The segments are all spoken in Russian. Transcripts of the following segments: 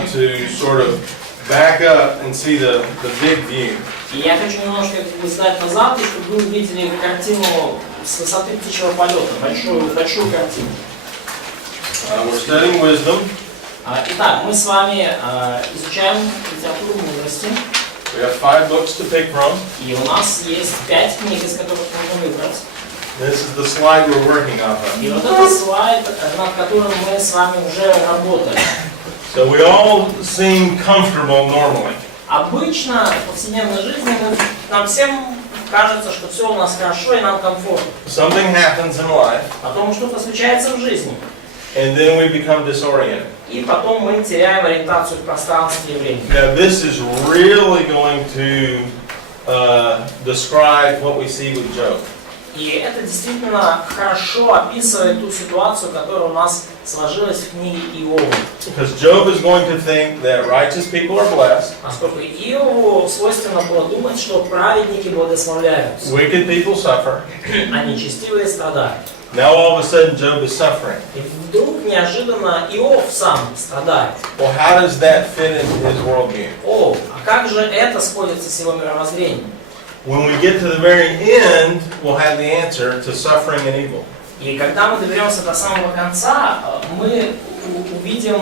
want to sort of back up and see the big view. И я хочу немножко сдать назад, и чтобы вы увидели картину с высоты птичьего полета, большую картину. We're studying wisdom. Итак, мы с вами изучаем литературу мудрости. We have 5 books to pick from. И у нас есть 5 книг, из которых можно выбрать. This is the slide we're working off of. И вот этот слайд, над которым мы с вами уже работали. So we all seem comfortable normally. Обычно в повседневной жизни нам всем кажется, что все у нас хорошо и нам комфортно. Something happens in life, Потом что-то случается в жизни. and then we become disoriented. И потом мы теряем ориентацию в пространстве и времени. Now this is really going to describe what we see with Job. И это действительно хорошо описывает ту ситуацию, которая у нас сложилась в книге Иова. Because Job is going to think that righteous people are blessed, Поскольку Иову свойственно было думать, что праведники благословляются, wicked people suffer. а нечестивые страдают. Now all of a sudden Job is suffering. И вдруг неожиданно Иов сам страдает. Well, how does that fit into his worldview? О, а как же это сходится с его мировоззрением? When we get to the very end, we'll have the answer to suffering and evil. И когда мы доберемся до самого конца, мы увидим,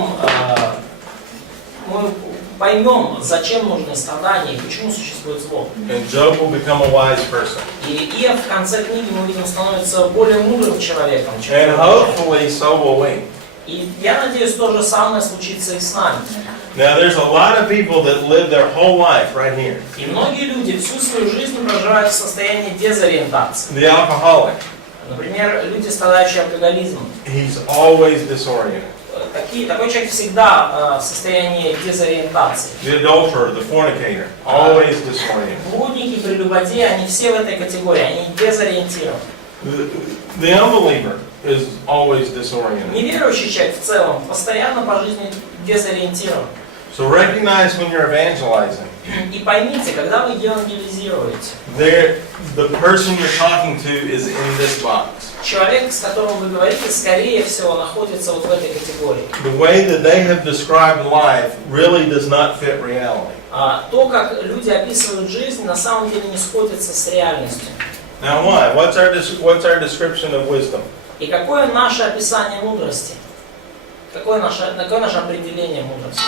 мы поймем, зачем нужны страдания и почему существует зло. And Job will become a wise person. И Иов в конце книги, мы видим, становится более мудрым человеком, чем And мы. hopefully so will we. И я надеюсь, то же самое случится и с нами. Now there's a lot of people that live their whole life right here. И многие люди всю свою жизнь проживают в состоянии дезориентации. The alcoholic, Например, люди, страдающие алкоголизмом. he's always disoriented. Такой человек всегда в состоянии дезориентации. The adulterer, the fornicator, always disoriented. Блудники, прелюбодеи, они все в этой категории, они дезориентированы. The unbeliever is always disoriented. Неверующий человек в целом постоянно по жизни дезориентирован. So recognize when you're evangelizing. И поймите, когда вы евангелизируете, The person you're talking to is in this box. человек, с которым вы говорите, скорее всего, находится вот в этой категории. The way that they have described life really does not fit reality. То, как люди описывают жизнь, на самом деле не сходится с реальностью. Now why? What's our description of wisdom? И какое наше описание мудрости? Какое наше определение мудрости?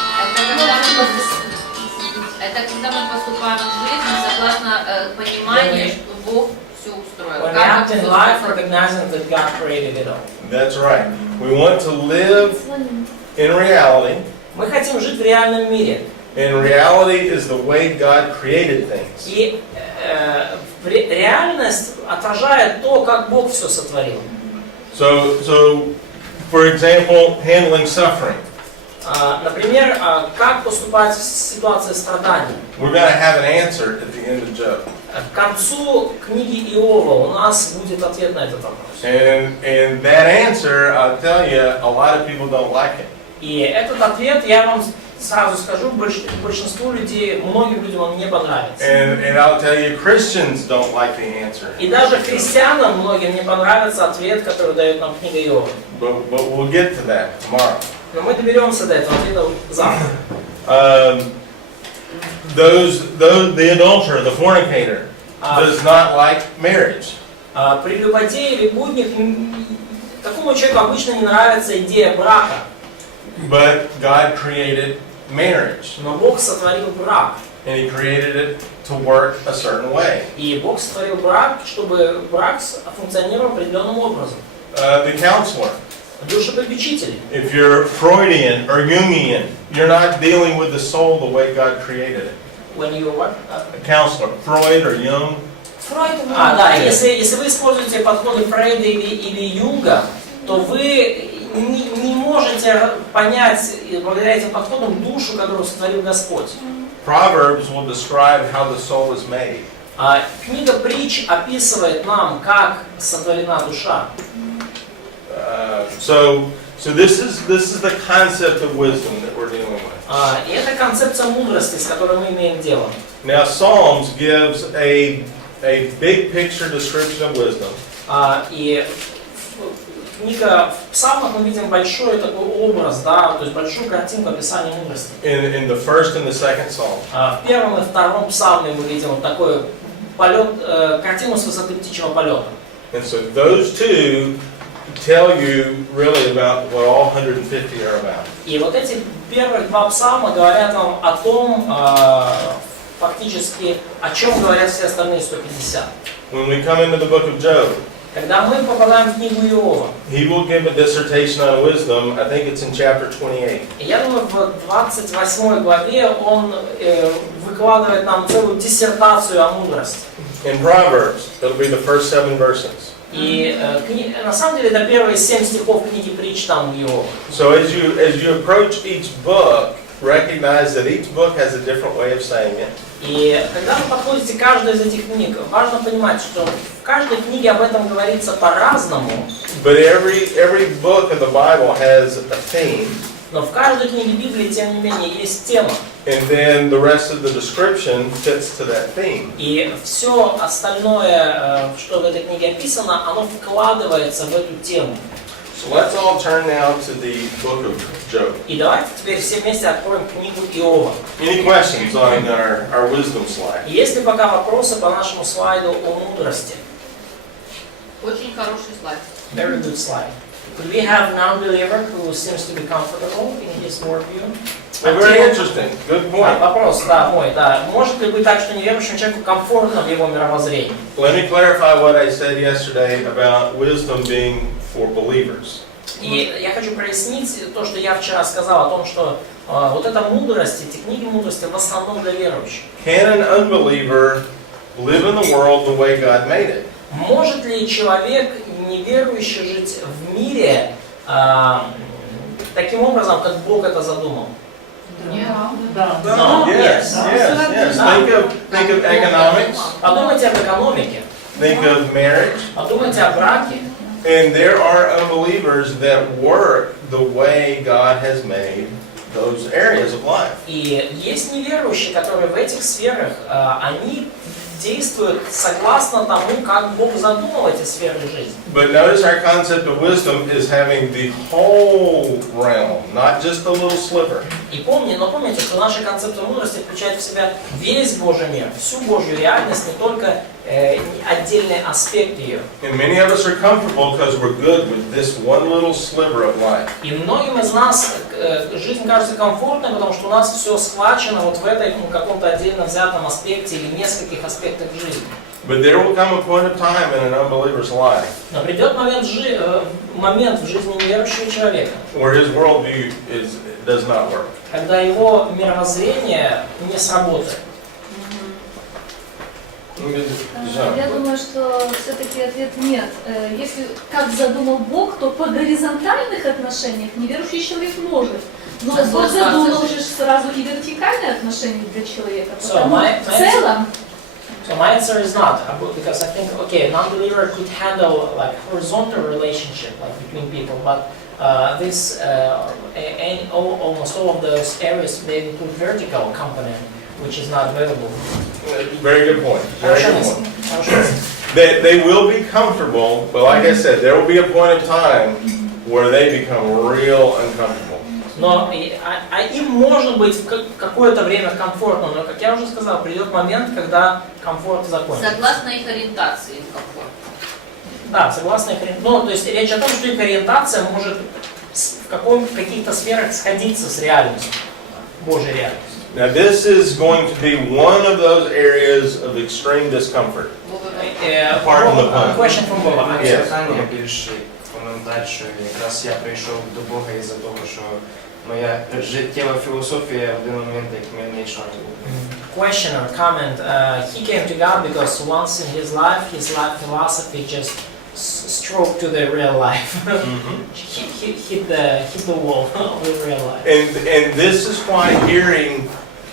Это когда мы поступаем в жизни согласно пониманию, что Бог все устроил. When we act in life, recognizing that God created it all. That's right. We want to live in reality. Мы хотим жить в реальном мире. And reality is the way God created things. И реальность отражает то, как Бог все сотворил. So, for example, handling suffering. Например, как поступать в ситуации страданий. We're going to have an answer at the end of Job. К концу книги Иова у нас будет ответ на этот вопрос. And that answer, I'll tell you, a lot of people don't like it. И этот ответ, я вам сразу скажу, большинству людей, многим людям он не понравится. And I'll tell you, Christians don't like the answer. И даже христианам многим не понравится ответ, который дает нам книга Иова. But we'll get to that tomorrow. Но мы доберемся до этого ответа завтра. The adulterer, the fornicator, does not like marriage. Прелюбодей или блудник, такому человеку обычно не нравится идея брака. But God created marriage. Но Бог сотворил брак. And He created it to work a certain way. И Бог сотворил брак, чтобы брак функционировал определенным образом. The counselor. Душепопечитель. If you're Freudian or Jungian, you're not dealing with the soul the way God created it. When you what? A counselor, Freud or Jung. Фройд. Да, если вы используете подходы Фрейда или Юнга, то вы не можете понять благодаря этим подходам душу, которую сотворил Господь. Proverbs will describe how the soul is made. Книга Притч описывает нам, как сотворена душа. So this is the concept of wisdom that we're dealing with. И это концепция мудрости, с которой мы имеем дело. Now Psalms gives a big picture description of wisdom. И книга в Псалмах мы видим большой такой образ, да, то есть большую картинку описания мудрости. In the first and the second psalm. В первом и втором псалме мы видим вот такой полет, картину с высоты птичьего полета. And so those two tell you really about what all 150 are about. И вот эти первые два псалма говорят вам о том, фактически, о чем говорят все остальные 150. When we come into the book of Job, Когда мы попадаем в книгу Иова, he will give a dissertation on wisdom. I think it's in chapter 28. я думаю, в 28 главе он выкладывает нам целую диссертацию о мудрости. In Proverbs, it'll be the first 7 verses. И на самом деле это первые 7 стихов книги притч там в Иова. So as you approach each book, recognize that each book has a different way of saying it. И когда вы подходите к каждой из этих книг, важно понимать, что в каждой книге об этом говорится по-разному. But every book of the Bible has a theme. Но в каждой книге Библии, тем не менее, есть тема. And then the rest of the description fits to that theme. И все остальное, что в этой книге описано, оно вкладывается в эту тему. So let's all turn now to the book of Job. И давайте теперь все вместе откроем книгу Иова. Any questions on our wisdom slide? Есть ли пока вопросы по нашему слайду о мудрости? Очень хороший слайд. Very good slide. Could we have non-believer who seems to be comfortable in his worldview? Very interesting. Good point. Вопрос, да, мой, да. Может ли быть так, что неверующему человеку комфортно в его мировоззрении? Let me clarify what I said yesterday about wisdom being for believers. И я хочу прояснить то, что я вчера сказал о том, что вот эта мудрость, эти книги мудрости в основном для верующих. Can an unbeliever live in the world the way God made it? Может ли человек, неверующий, жить в мире таким образом, как Бог это задумал? Да. No. Yes, yes, yes. Think of economics. Подумайте об экономике, Think of marriage. подумайте о браке. And there are unbelievers that work the way God has made those areas of life. И есть неверующие, которые в этих сферах, они действуют согласно тому, как Бог задумал эти сферы жизни. But notice our concept of wisdom is having the whole realm, not just a little sliver. И помните, что наша концепция мудрости включает в себя весь Божий мир, всю Божью реальность, не только отдельные аспекты ее. And many of us are comfortable because we're good with this one little sliver of life. И многим из нас жизнь кажется комфортной, потому что у нас все схвачено вот в этой каком-то отдельно взятом аспекте или нескольких аспектах жизни. But there will come a point of time in an unbeliever's life Но придет момент в жизни неверующего человека, where his worldview does not work. когда его мировоззрение не сработает. Я думаю, что все-таки ответ нет. Если как задумал Бог, то по горизонтальных отношениях неверующий человек может. Но Бог задумал же сразу и вертикальные отношения для человека. Потому в целом... So my answer is not, because I think, okay, a non-believer could handle like horizontal relationship like between people, but almost all of those areas they include vertical component, which is not available. Very good point. Very good point. Хорошо. They will be comfortable, but like I said, there will be a point of time where they become real uncomfortable. Но им может быть в какое-то время комфортно, но, как я уже сказал, придет момент, когда комфорт закончится. Согласно их ориентации комфорт. Да, согласно их ориентации. Ну, то есть речь о том, что их ориентация может в каких-то сферах сходиться с реальностью, Божьей реальностью. Now this is going to be one of those areas of extreme discomfort. Pardon the pun. Question from Boba. Yes. Питання більше коментар, що якраз я прийшов до Бога із-за того, що моя життєва філософія в один момент як мильний шар був. Question or comment. He came to God because once in his life philosophy just stroked to the real life. hit the wall of the real life. And this is why hearing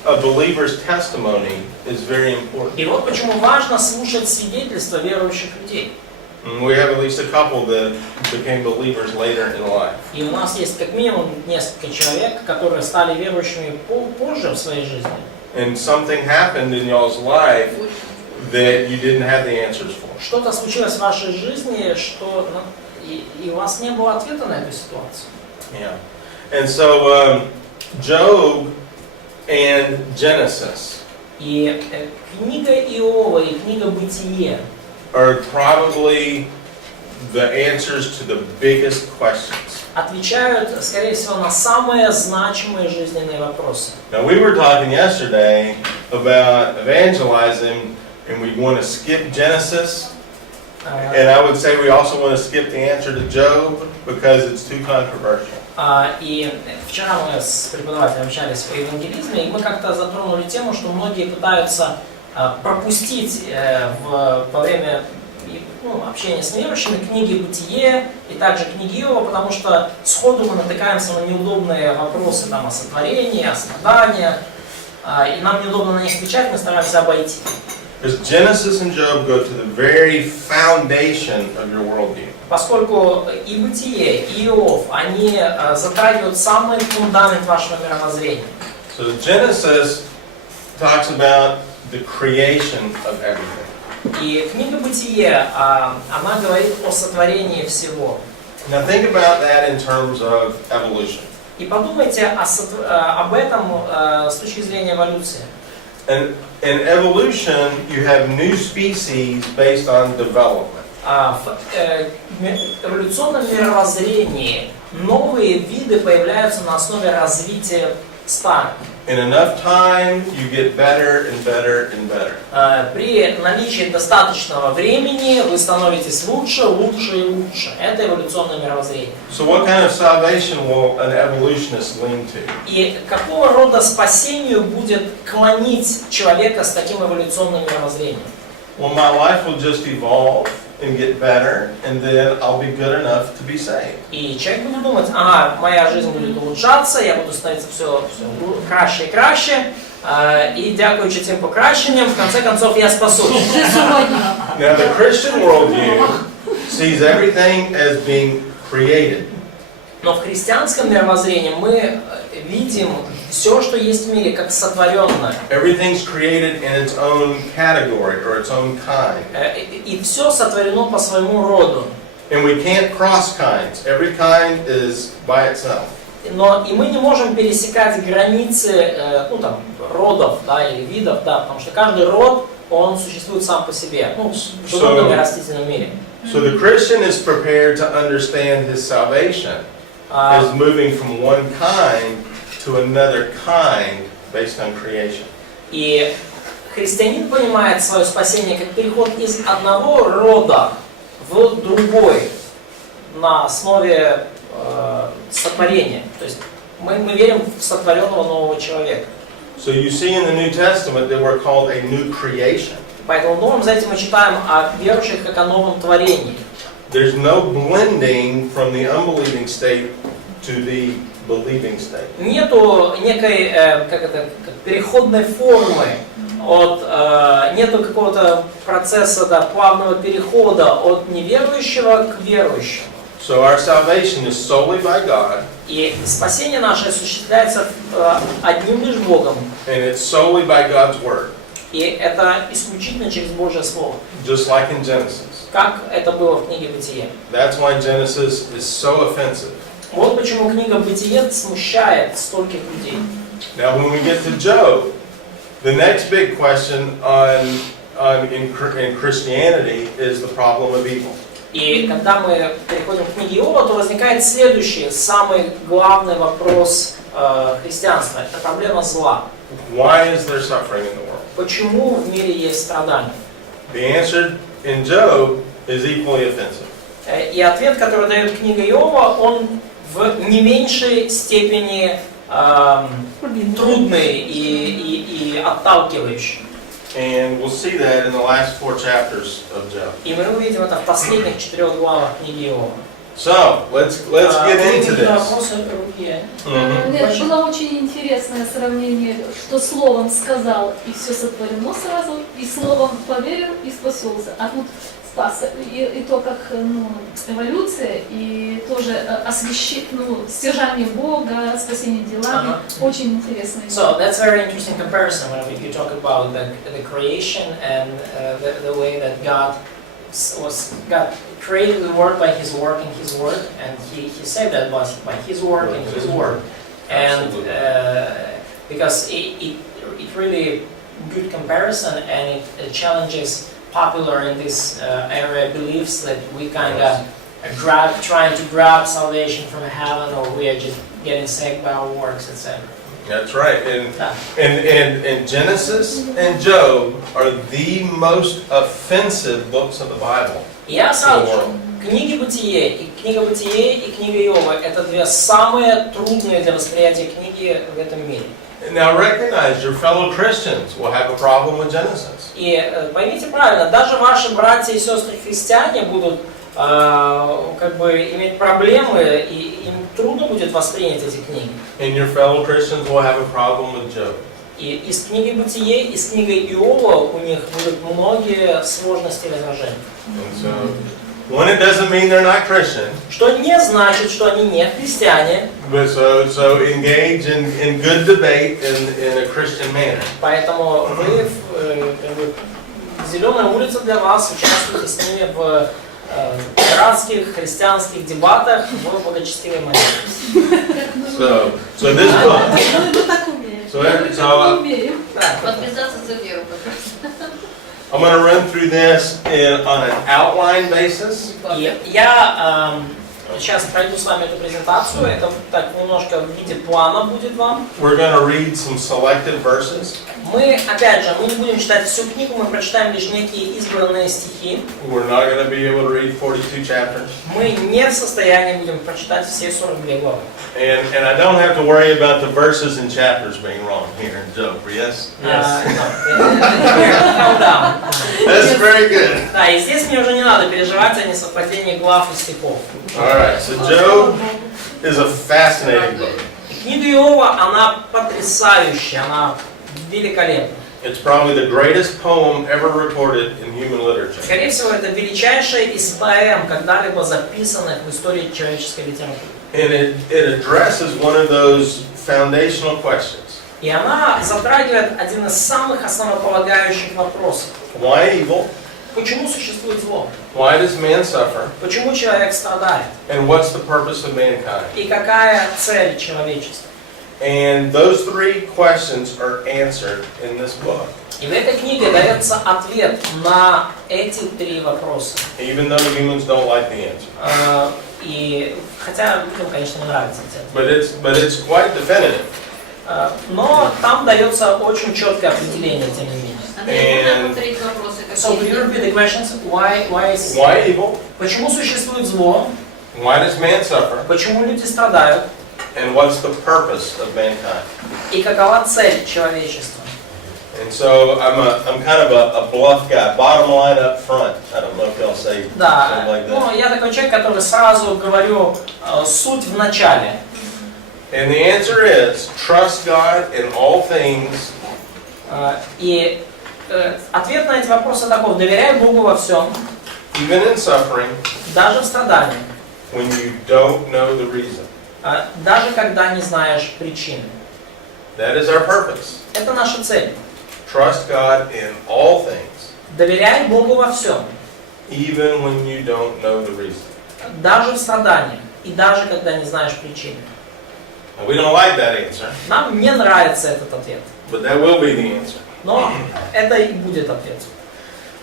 a believer's testimony is very important. И вот почему важно слушать свидетельства верующих людей. We have at least a couple that became believers later in life. И у нас есть как минимум несколько человек, которые стали верующими позже в своей жизни. And something happened in y'all's life that you didn't have the answers for. Что-то случилось в вашей жизни, что И у вас не было ответа на эту ситуацию. Yeah. And so Job and Genesis И книга Иова и книга Бытие are probably the answers to the biggest questions. отвечают, скорее всего, на самые значимые жизненные вопросы. Now we were talking yesterday about evangelizing, and we want to skip Genesis, and I would say we also want to skip the answer to Job because it's too controversial. И вчера мы с преподавателем общались о евангелизме, и мы как-то затронули тему, что многие пытаются пропустить во время общения с неверующими книги Бытие и также книги Иова, потому что сходу мы натыкаемся на неудобные вопросы там, о сотворении, о страдании, и нам неудобно на них отвечать, мы стараемся обойти. Because Genesis and Job go to the very foundation of your worldview. Поскольку и Бытие, и Иов, они затрагивают самый фундамент вашего мировоззрения. So Genesis talks about the creation of everything. И книга Бытие, она говорит о сотворении всего. Now think about that in terms of evolution. И подумайте об этом с точки зрения эволюции. And in evolution, you have new species based on development. В эволюционном мировоззрении новые виды появляются на основе развития старых. In enough time, you get better and better and better. При наличии достаточного времени вы становитесь лучше, лучше и лучше. Это эволюционное мировоззрение. So what kind of salvation will an evolutionist lean to? И какого рода спасению будет клонить человека с таким эволюционным мировоззрением? Well, my life will just evolve and get better, and then I'll be good enough to be saved. И человек будет думать, моя жизнь будет улучшаться, я буду становиться все краще и краще, и дякуючи тем покращениям, в конце концов я спасусь. Now, the Christian worldview sees everything as being created. Но в христианском мировоззрении мы видим все, что есть в мире, как сотворенное. Everything's created in its own category or its own kind. И все сотворено по своему роду. And we can't cross kinds. Every kind is by itself. Но и мы не можем пересекать границы родов, или видов, потому что каждый род, он существует сам по себе, в животном и растительном мире. So the Christian is prepared to understand his salvation as moving from one kind to another kind based on creation. И христианин понимает свое спасение как переход из одного рода в другой на основе сотворения. То есть мы верим в сотворенного нового человека. So you see in the New Testament that we're called a new creation. Поэтому в Новом Завете мы читаем о верующих как о новом творении. There's no blending from the unbelieving state to the believing state. Нету некой переходной формы, нету какого-то процесса плавного перехода от неверующего к верующему. So our salvation is solely by God. И спасение наше осуществляется одним лишь Богом. And it's solely by God's word. И это исключительно через Божье Слово. Just like in Genesis. Как это было в книге Бытие. That's why Genesis is so offensive. Вот почему книга Бытие смущает стольких людей. Now when we get to Job, the next big question in Christianity is the problem of evil. И когда мы переходим к книге Иова, то возникает следующий, самый главный вопрос христианства. Это проблема зла. Why is there suffering in the world? Почему в мире есть страдания? The answer in Job is equally offensive. И ответ, который дает книга Иова, он в не меньшей степени трудный и отталкивающий. And we'll see that in the last 4 chapters of Job. И мы увидим это в последних 4 главах книги Иова. So, let's get into this. Нет, было очень интересное сравнение, что словом сказал, и все содворено сразу, и словом поверил, и спасется. А тут спас. И то, как эволюция, и тоже стяжание Бога, спасение делами. Очень интересно. So that's very interesting comparison when you talk about the creation and the way that God God created the world by His work and His word, and He saved that by His work and His word. And because it really good comparison, and it challenges popular in this area beliefs that we kind of trying to grab salvation from heaven, or we are just getting saved by our works, etc. That's right. And Genesis and Job are the most offensive books of the Bible. Я сразу книги Бытие, и книга Бытие, и книга Иова — это две самые трудные для восприятия книги в этом мире. Now recognize your fellow Christians will have a problem with Genesis. И поймите правильно, даже ваши братья и сестры христиане будут как бы иметь проблемы, и им трудно будет воспринять эти книги. And your fellow Christians will have a problem with Job. И из книги Бытие, и с книгой Иова у них будут многие сложности и возражения. And so, one, it doesn't mean they're not Christian. Что не значит, что они не христиане. But so engage in good debate in a Christian manner. Поэтому вы зеленая улица для вас, участвуйте с ними в братских, христианских дебатах в благочестивой манере. So this book. Мы так умеем. Мы умеем. Подписаться за веру. I'm going to run through this on an outline basis. И я сейчас пройду с вами эту презентацию. Это так немножко в виде плана будет вам. We're going to read some selected verses. Мы, опять же, мы не будем читать всю книгу, мы прочитаем лишь некие избранные стихи. We're not going to be able to read 42 chapters. Мы не в состоянии будем прочитать все 42 главы. And I don't have to worry about the verses and chapters being wrong here in Job, yes? That's very good. Да, и здесь мне уже не надо переживать о несовпадении глав и стихов. Alright, so Job is a fascinating book. Книга Иова, она потрясающая, она великолепна. It's probably the greatest poem ever recorded in human literature. Скорее всего, это величайшая из поэм, когда-либо записанных в истории человеческой литературы. And it addresses one of those foundational questions. И она затрагивает один из самых основополагающих вопросов. Why evil? Почему существует зло? Why does man suffer? Почему человек страдает? And what's the purpose of mankind? И какая цель человечества? And those three questions are answered in this book. И в этой книге дается ответ на эти три вопроса. Even though humans don't like the answer. И хотя людям, конечно, не нравится ответ. But it's quite definitive. Но там дается очень четкое определение, тем не менее. Можно повторить вопросы? So do you repeat the questions? Why evil? Почему существует зло? Why does man suffer? Почему люди страдают? And what's the purpose of mankind? И какова цель человечества? And so I'm kind of a bluff guy. Bottom line up front. I don't know if y'all say something like that. Ну, я такой человек, который сразу говорю суть в начале. And the answer is trust God in all things. И ответ на эти вопросы таков: доверяй Богу во всем, even in suffering, даже в страдании, when you don't know the reason. Даже когда не знаешь причины. That is our purpose. Это наша цель. Trust God in all things. Доверяй Богу во всем. Even when you don't know the reason. Даже в страдании, и даже когда не знаешь причины. We don't like that answer. Нам не нравится этот ответ. But that will be the answer. Но это и будет ответ.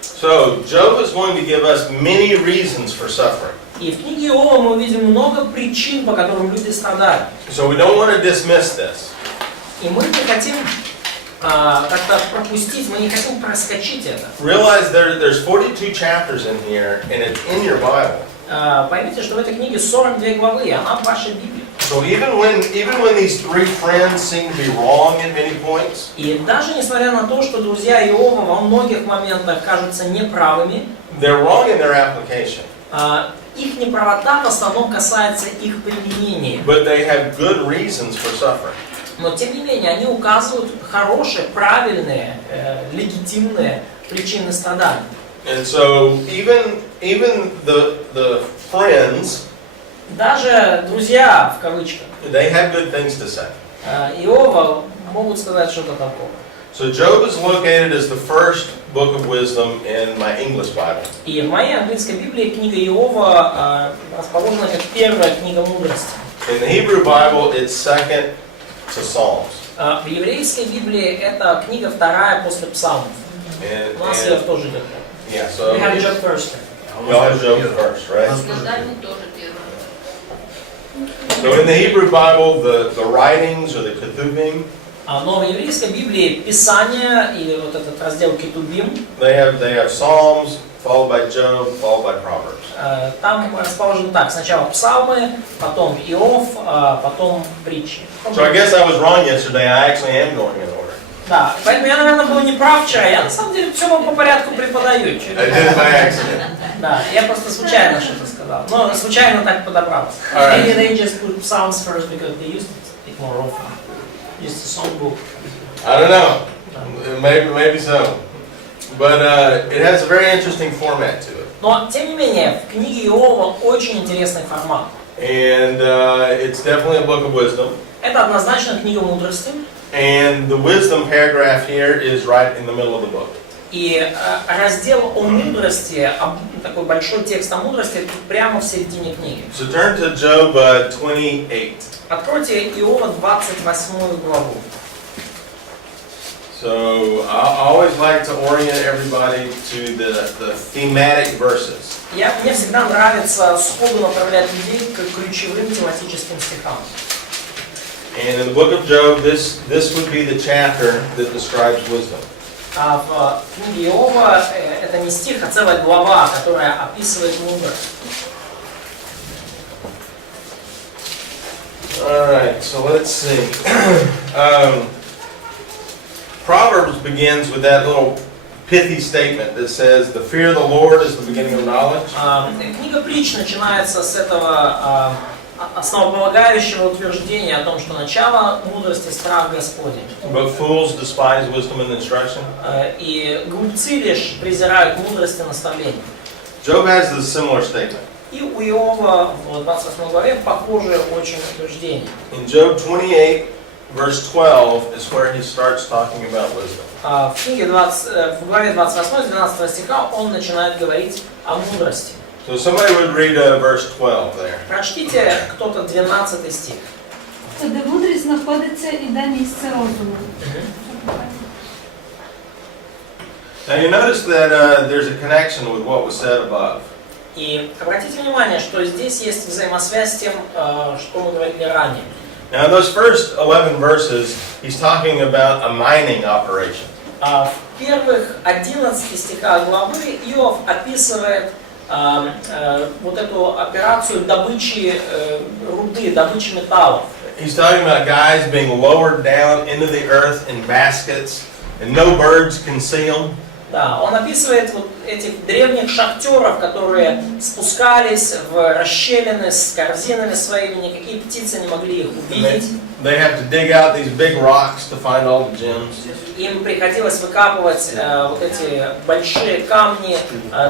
So Job is going to give us many reasons for suffering. И в книге Иова мы увидим много причин, по которым люди страдают. So we don't want to dismiss this. И мы не хотим как-то пропустить, мы не хотим проскочить это. Realize there's 42 chapters in here, and it's in your Bible. Поймите, что в этой книге 42 главы, и она в вашей Библии. So even when these three friends seem to be wrong at many points, И даже несмотря на то, что друзья Иова во многих моментах кажутся неправыми, they're wrong in their application. Их неправота в основном касается их применения. But they have good reasons for suffering. Но тем не менее они указывают хорошие, правильные, легитимные причины страданий. And so even the friends, даже друзья в кавычках, they have good things to say. Иова могут сказать что-то такое. So Job is located as the first book of wisdom in my English Bible. И в моей английской Библии книга Иова расположена как первая книга мудрости. In the Hebrew Bible, it's second to Psalms. В еврейской Библии это книга вторая после Псалмов. And, У нас Иов тоже идет. yeah, so We have Job first. y'all have Job first, right? Скандальный тоже первый. So in the Hebrew Bible, the writings or the ketubim, Но в еврейской Библии Писание, или вот этот раздел Кетубим, they have Psalms, followed by Job, followed by Proverbs. там расположены так. Сначала Псалмы, потом Иов, потом Притчи. So I guess I was wrong yesterday. I actually am going in order. Да, поэтому я, наверное, был неправ вчера. Я на самом деле все вам по порядку преподаю. I did it by accident. Да, я просто случайно что-то сказал. Но случайно так подобрался. Alright. Maybe they just put Psalms first because they used it more often. Just a songbook. I don't know. Maybe so. But it has a very interesting format to it. Но, тем не менее, в книге Иова очень интересный формат. And it's definitely a book of wisdom. Это однозначно книга мудрости. And the wisdom paragraph here is right in the middle of the book. И раздел о мудрости, такой большой текст о мудрости, тут прямо в середине книги. So turn to Job 28. Откройте Иова 28 главу. So I always like to orient everybody to the thematic verses. Мне всегда нравится сходу направлять людей к ключевым тематическим стихам. And in the book of Job, this would be the chapter that describes wisdom. А в книге Иова это не стих, а целая глава, которая описывает мудрость. All right, so let's see. Proverbs begins with that little pithy statement that says, "The fear of the Lord is the beginning of knowledge." Книга Притч начинается с этого основополагающего утверждения о том, что начало мудрости — страх Господень. But fools despise wisdom and instruction. И глупцы лишь презирают мудрость и наставление. Job has this similar statement. И у Иова в 28 главе похожее очень утверждение. In Job 28, verse 12 is where he starts talking about wisdom. В книге в главе 28, 12 стиха он начинает говорить о мудрости. So somebody would read verse 12 there. Прочтите кто-то 12 стих. Де мудрість знаходиться і де місце розуму. Now you notice that there's a connection with what was said above. И обратите внимание, что здесь есть взаимосвязь с тем, что мы говорили ранее. Now in those first 11 verses, he's talking about a mining operation. В первых 11 стихах главы Иов описывает вот эту операцию добычи руды, добычи металлов. He's talking about guys being lowered down into the earth in baskets and no birds can see them. Да, он описывает вот этих древних шахтеров, которые спускались в расщелины с корзинами своими, никакие птицы не могли их увидеть. They have to dig out these big rocks to find all the gems. Им приходилось выкапывать вот эти большие камни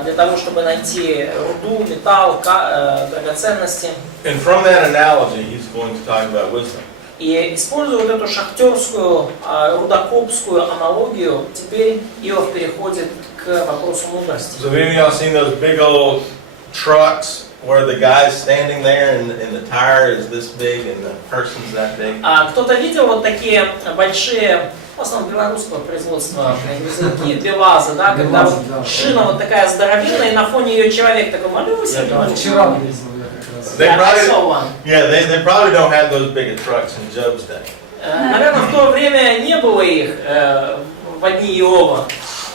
для того, чтобы найти руду, металл, драгоценности. And from that analogy, he's going to talk about wisdom. И используя вот эту шахтерскую, рудокопскую аналогию, теперь Иов переходит к вопросу мудрости. So maybe y'all seen those big old trucks where the guy's standing there and the tire is this big and the person's that big? Кто-то видел вот такие большие, в основном белорусского производства грузовики, БелАЗы, да, когда вот шина вот такая здоровенная, и на фоне ее человек такой малюсенький. Вчера ездил я как раз. They probably probably don't have those big trucks in Job's day. Наверное, в то время не было их в одни Иова,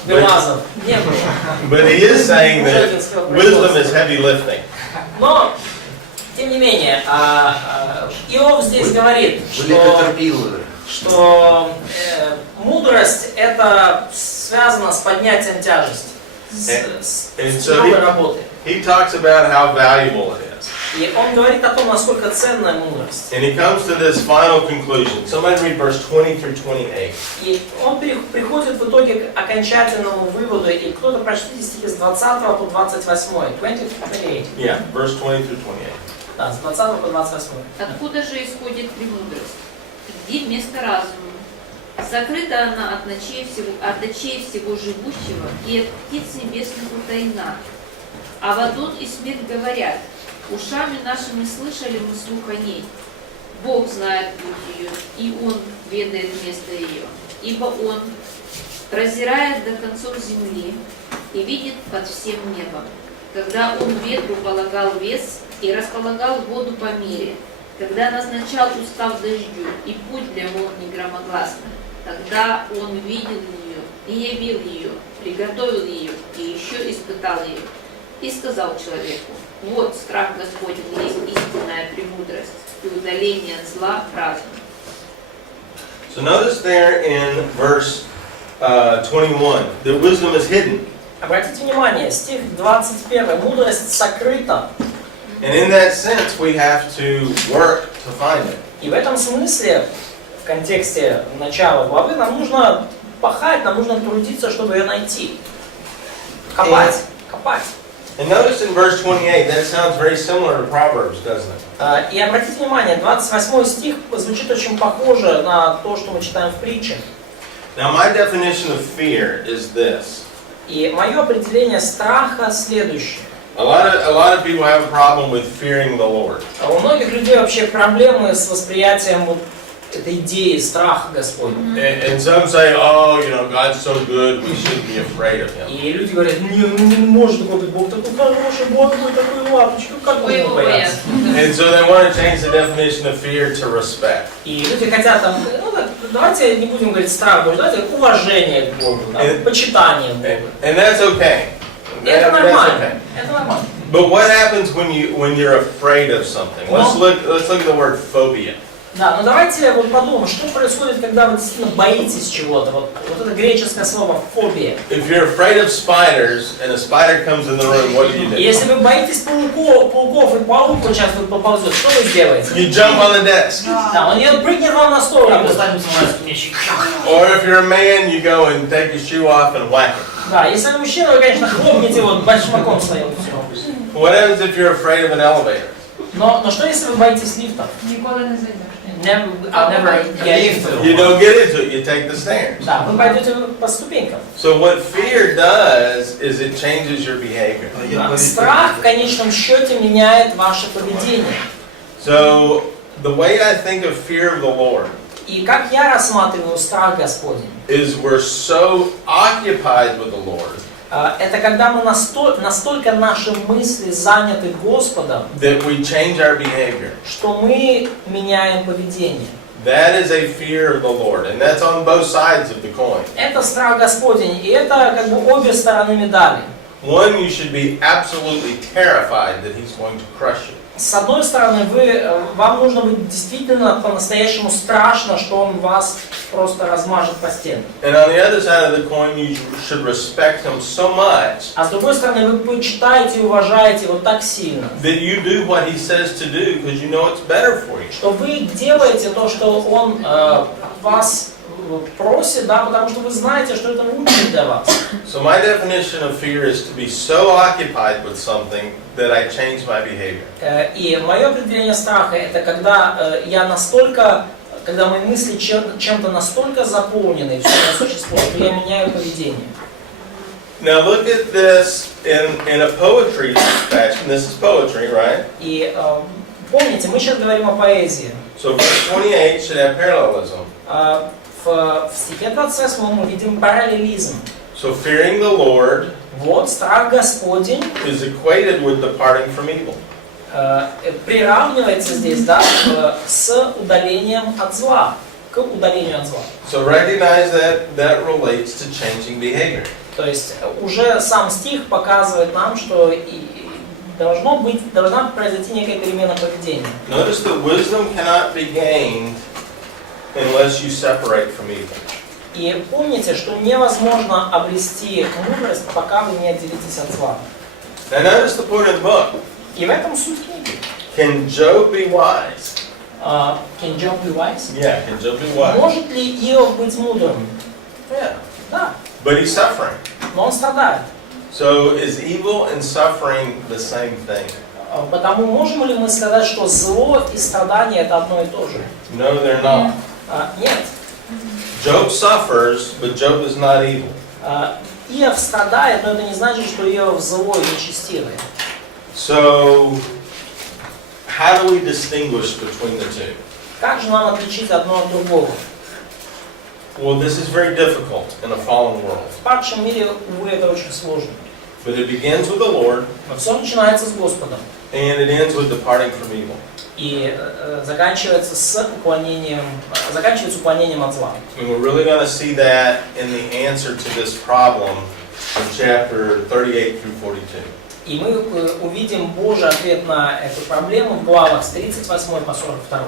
БелАЗов, не было. But he is saying that wisdom is heavy lifting. Но, тем не менее, Иов здесь говорит, что мудрость это связано с поднятием тяжести, с тяжелой работой. He talks about how valuable it is. И он говорит о том, насколько ценная мудрость. And he comes to this final conclusion. Somebody read verse 20 through 28. И он приходит в итоге к окончательному выводу, и кто-то прочтите стихи с 20 по 28. 20-28. Yeah, verse 20 through 28. Да, с 20 по 28. Откуда же исходит премудрость? Где место разуму? Сокрыта она от очей всего живущего и от птиц небесных утаена. А Авадон и смерть говорят: ушами нашими слышали мы слух о ней. Бог знает путь ее, и Он ведает место ее. Ибо Он прозирает до концов земли и видит под всем небом. Когда Он ветру полагал вес и располагал воду по мере, когда назначал устав дождю и путь для молний громогласных, тогда Он видел ее и явил ее, приготовил ее и еще испытал ее. И сказал человеку: вот страх Господень есть истинная премудрость и удаление от зла разум. So notice there in verse 21, that wisdom is hidden. Обратите внимание, стих 21. Мудрость сокрыта. And in that sense, we have to work to find it. И в этом смысле, в контексте начала главы, нам нужно пахать, нам нужно трудиться, чтобы ее найти. Копать. Копать. And notice in verse 28, that sounds very similar to Proverbs, doesn't it? И обратите внимание, 28 стих звучит очень похоже на то, что мы читаем в притче. Now, my definition of fear is this. И мое определение страха следующее. A lot of people have a problem with fearing the Lord. У многих людей вообще проблемы с восприятием вот этой идеи страха Господня. And some say, oh, you know, God's so good, we shouldn't be afraid of Him. И люди говорят: не может такой быть Бог, такой хороший, Бог, такой лапочка, как мы его бояться? And so they want to change the definition of fear to respect. И люди хотят там, ну давайте не будем говорить страх Божий, давайте уважение к Богу, да, почитание к Богу. And that's okay. Это That's нормально. okay. Это нормально. But what happens when you're afraid of something? Let's look at the word phobia. Да, но давайте вот подумаем, что происходит, когда вы действительно боитесь чего-то. Вот это греческое слово фобия. If you're afraid of spiders and a spider comes in the room, what do? Если вы боитесь пауков и паук вот сейчас тут поползет, что вы сделаете? You jump on the desk. Да, он не прыгнет вам на стол, и достанет мячик. Or if you're a man, you go and take your shoe off and whack it. Да, если вы мужчина, вы, конечно, хлопнете вот башмаком своим. What happens if you're afraid of an elevator? Но что если вы боитесь лифта? Никогда не зайдешь. I'll never get into You it. don't get into it, you take the stairs. Да, вы пойдете по ступенькам. So what fear does is it changes your behavior. Страх в конечном счете меняет ваше поведение. So the way I think of fear of the Lord И как я рассматриваю страх Господень, is we're so occupied with the Lord это когда мы настолько наши мысли заняты Господом, that we change our behavior. что мы меняем поведение. That is a fear of the Lord, and that's on both sides of the coin. Это страх Господень, и это как бы обе стороны медали. One, you should be absolutely terrified that He's going to crush you. С одной стороны, вам нужно быть действительно по-настоящему страшно, что Он вас просто размажет по стенам. And on the other side of the coin, you should respect Him so much А с другой стороны, вы почитаете и уважаете его так сильно, that you do what He says to do because you know it's better for you. что вы делаете то, что Он вас просит, да, потому что вы знаете, что это лучше для вас. So my definition of fear is to be so occupied with something that I change my behavior. И мое определение страха — это когда я настолько, когда мои мысли чем-то настолько заполнены, все мое существо, что я меняю поведение. Now look at this in a poetry fashion. This is poetry, right? И помните, мы сейчас говорим о поэзии. So verse 28 should have parallelism. В стихе 28 мы видим параллелизм. So fearing the Lord Вот страх Господень is equated with departing from evil. Приравнивается здесь, да, с удалением от зла, к удалению от зла. So recognize that relates to changing behavior. То есть уже сам стих показывает нам, что должна произойти некая перемена поведения. Notice that wisdom cannot be gained unless you separate from evil. И помните, что невозможно обрести мудрость, пока вы не отделитесь от зла. Now notice the point of the book. И в этом суть книги. Can Job be wise? Can Job be wise? Yeah, can Job be wise? Может ли Иов быть мудрым? Yeah. Да, But he's suffering. но он страдает. So is evil and suffering the same thing? Потому можем ли мы сказать, что зло и страдание — это одно и то же? No, they're not. Нет. Job suffers, but Job is not evil. Иов страдает, но это не значит, что Иов злой, нечестивый. So, how do we distinguish between the two? Как же нам отличить одно от другого? Well, this is very difficult in a fallen world. В падшем мире, увы, это очень сложно. But it begins with the Lord, Но все начинается с Господом. and it ends with departing from evil. И заканчивается уклонением от зла. And we're really going to see that in the answer to this problem in chapter 38 through 42. И мы увидим Божий ответ на эту проблему в главах с 38 по 42.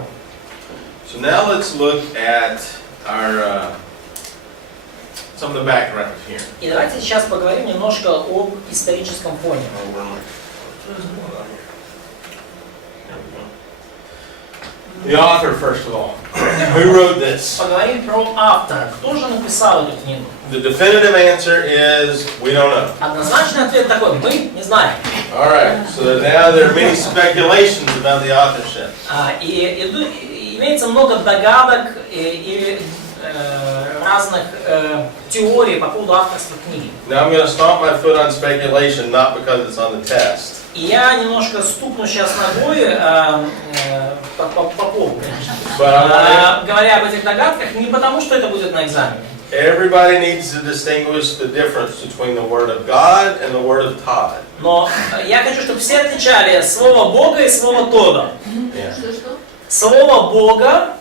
So now let's look at our some of the background here. И давайте сейчас поговорим немножко об историческом фоне. The author, first of all. Who wrote this? Поговорим про автора. Кто же написал эту книгу? The definitive answer is we don't know. Однозначный ответ такой: мы не знаем. All right. So now there are many speculations about the authorship. И имеется много догадок и разных теорий по поводу авторства книги. Now I'm going to stomp my foot on speculation, not because it's on the test. И я немножко стукну сейчас ногой по полу, говоря об этих догадках, не потому, что это будет на экзамене. Everybody needs to distinguish the difference between the Word of God and the Word of Tod. Но я хочу, чтобы все отличали слово Бога и слово Тода. Yeah. Что? Слово Бога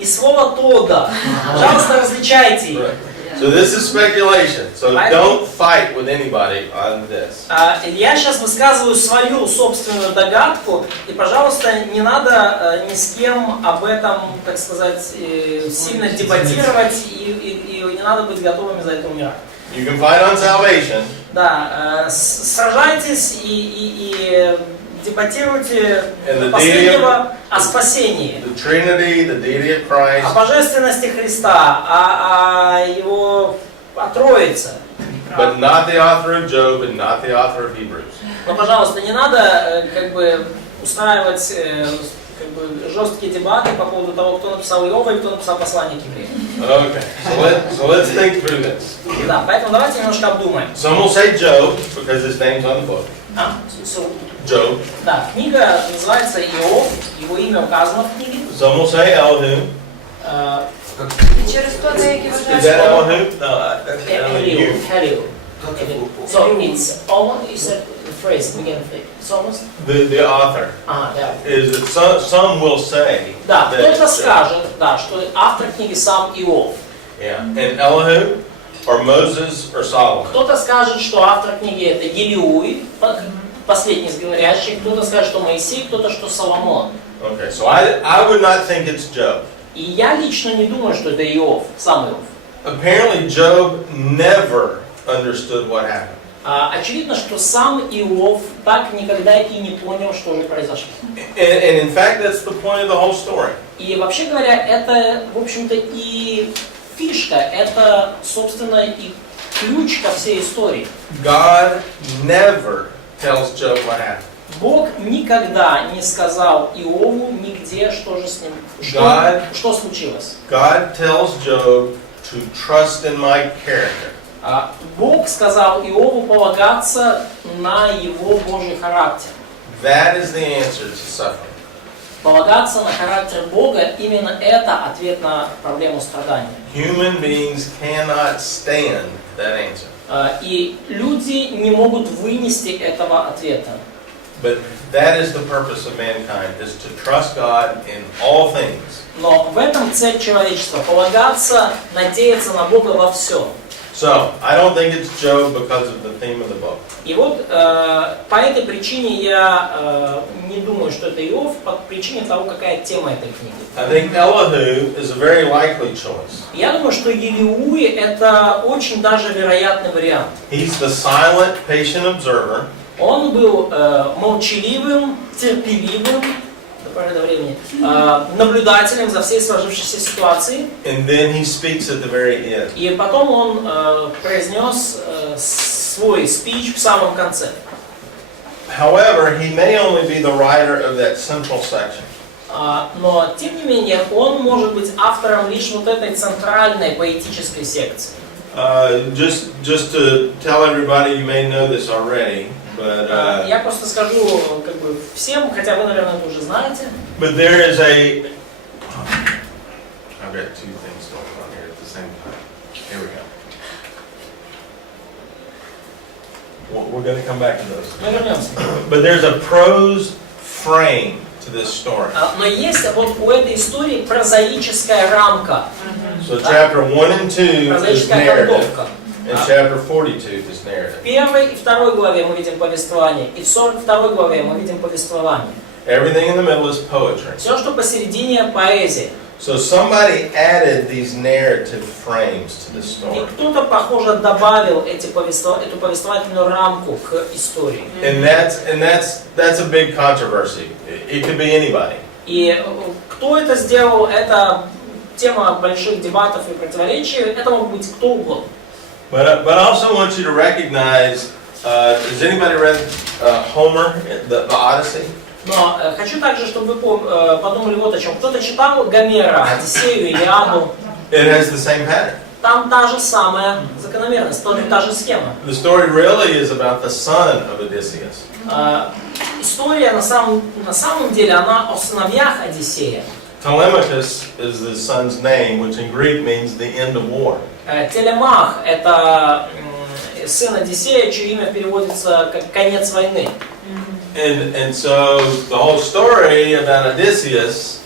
и слово Тода. Пожалуйста, различайте их. Right. So this is speculation. So don't fight with anybody on this. Я сейчас высказываю свою собственную догадку, и, пожалуйста, не надо ни с кем об этом, так сказать, сильно дебатировать, и не надо быть готовыми за это умирать. You can fight on salvation. Да, сражайтесь и дебатируйте And the последнего о спасении, The Trinity, the deity of Christ. о божественности Христа, о Его о Троице. But not the author of Job and not the author of Hebrews. Но, пожалуйста, не надо как бы устраивать как бы жесткие дебаты по поводу того, кто написал Иова и кто написал послание к евреям. Okay, so let's think through this. Да, поэтому давайте немножко обдумаем. Some will say Job because his name's on the book. Job. Да, книга называется Иов, его имя указано в книге. Some will say Elihu. Через то, деякі Is вважають, that що Elihu? No, that's Elihu. Elihu. So it's almost, you said the phrase, begin it's almost? The author. Да. Is it some will say. Да, that кто-то it's Job. скажет, да, что автор книги сам Иов. Yeah, and Elihu, or Moses, or Solomon. Кто-то скажет, что автор книги это Елиуй, последний из говорящих, кто-то скажет, что Моисей, кто-то, что Соломон. Okay, so I would not think it's Job. И я лично не думаю, что это Иов, сам Иов. Apparently, Job never understood what happened. Очевидно, что сам Иов так никогда и не понял, что же произошло. And in fact, that's the point of the whole story. И вообще говоря, это, в общем-то, и фишка, это, собственно, и ключ ко всей истории. God never tells Job what happened. Бог никогда не сказал Иову нигде, что же с ним, что случилось. God tells Job to trust in my character. Бог сказал Иову полагаться на его Божий характер. That is the answer to suffering. Полагаться на характер Бога, именно это ответ на проблему страдания. Human beings cannot stand that answer. И люди не могут вынести этого ответа. But that is the purpose of mankind, is to trust God in all things. Но в этом цель человечества – полагаться, надеяться на Бога во всем. So, I don't think it's Job because of the theme of the book. И вот по этой причине я не думаю, что это Иов, по причине того, какая тема этой книги. I think Elihu is a very likely choice. Я думаю, что Елиуи – это очень даже вероятный вариант. He's the silent, patient observer. Он был молчаливым, терпеливым, до поры до времени, наблюдателем за всей сложившейся ситуацией. And then he speaks at the very end. И потом он произнес свой спич в самом конце. However, he may only be the writer of that central section. Но, тем не менее, он может быть автором лишь вот этой центральной поэтической секции. Just to tell everybody, you may know this already, but Я просто скажу как бы всем, хотя вы, наверное, это уже знаете. but there is a. I've got two things going on here at the same time. Here we go. We're going to come back to those. Мы вернемся. But there's a prose frame to this story. Но есть вот у этой истории прозаическая рамка, So chapter 1 and 2 is прозаическая narrative, окантовка. and chapter 42 is narrative. В первой и второй главе мы видим повествование, и в 42 главе мы видим повествование. Everything in the middle is poetry. Все, что посередине, поэзия. So somebody added these narrative frames to the И story. кто-то, похоже, добавил эту повествовательную рамку к истории. And that's a big controversy. It could be anybody. И кто это сделал, это тема больших дебатов и противоречий, это мог быть кто угодно. But I also want you to recognize, has anybody read Homer, the Odyssey? Но хочу также, чтобы вы подумали вот о чем. Кто-то читал Гомера, Одиссею, Илиаду. It has the same pattern. Там та же самая закономерность, та же схема. The story really is about the son of Odysseus. История на самом деле, она о сыновьях Одиссея. Telemachus is the son's name, which in Greek means the end of war. Телемах – это сын Одиссея, чье имя переводится как «конец войны». And so the whole story about Odysseus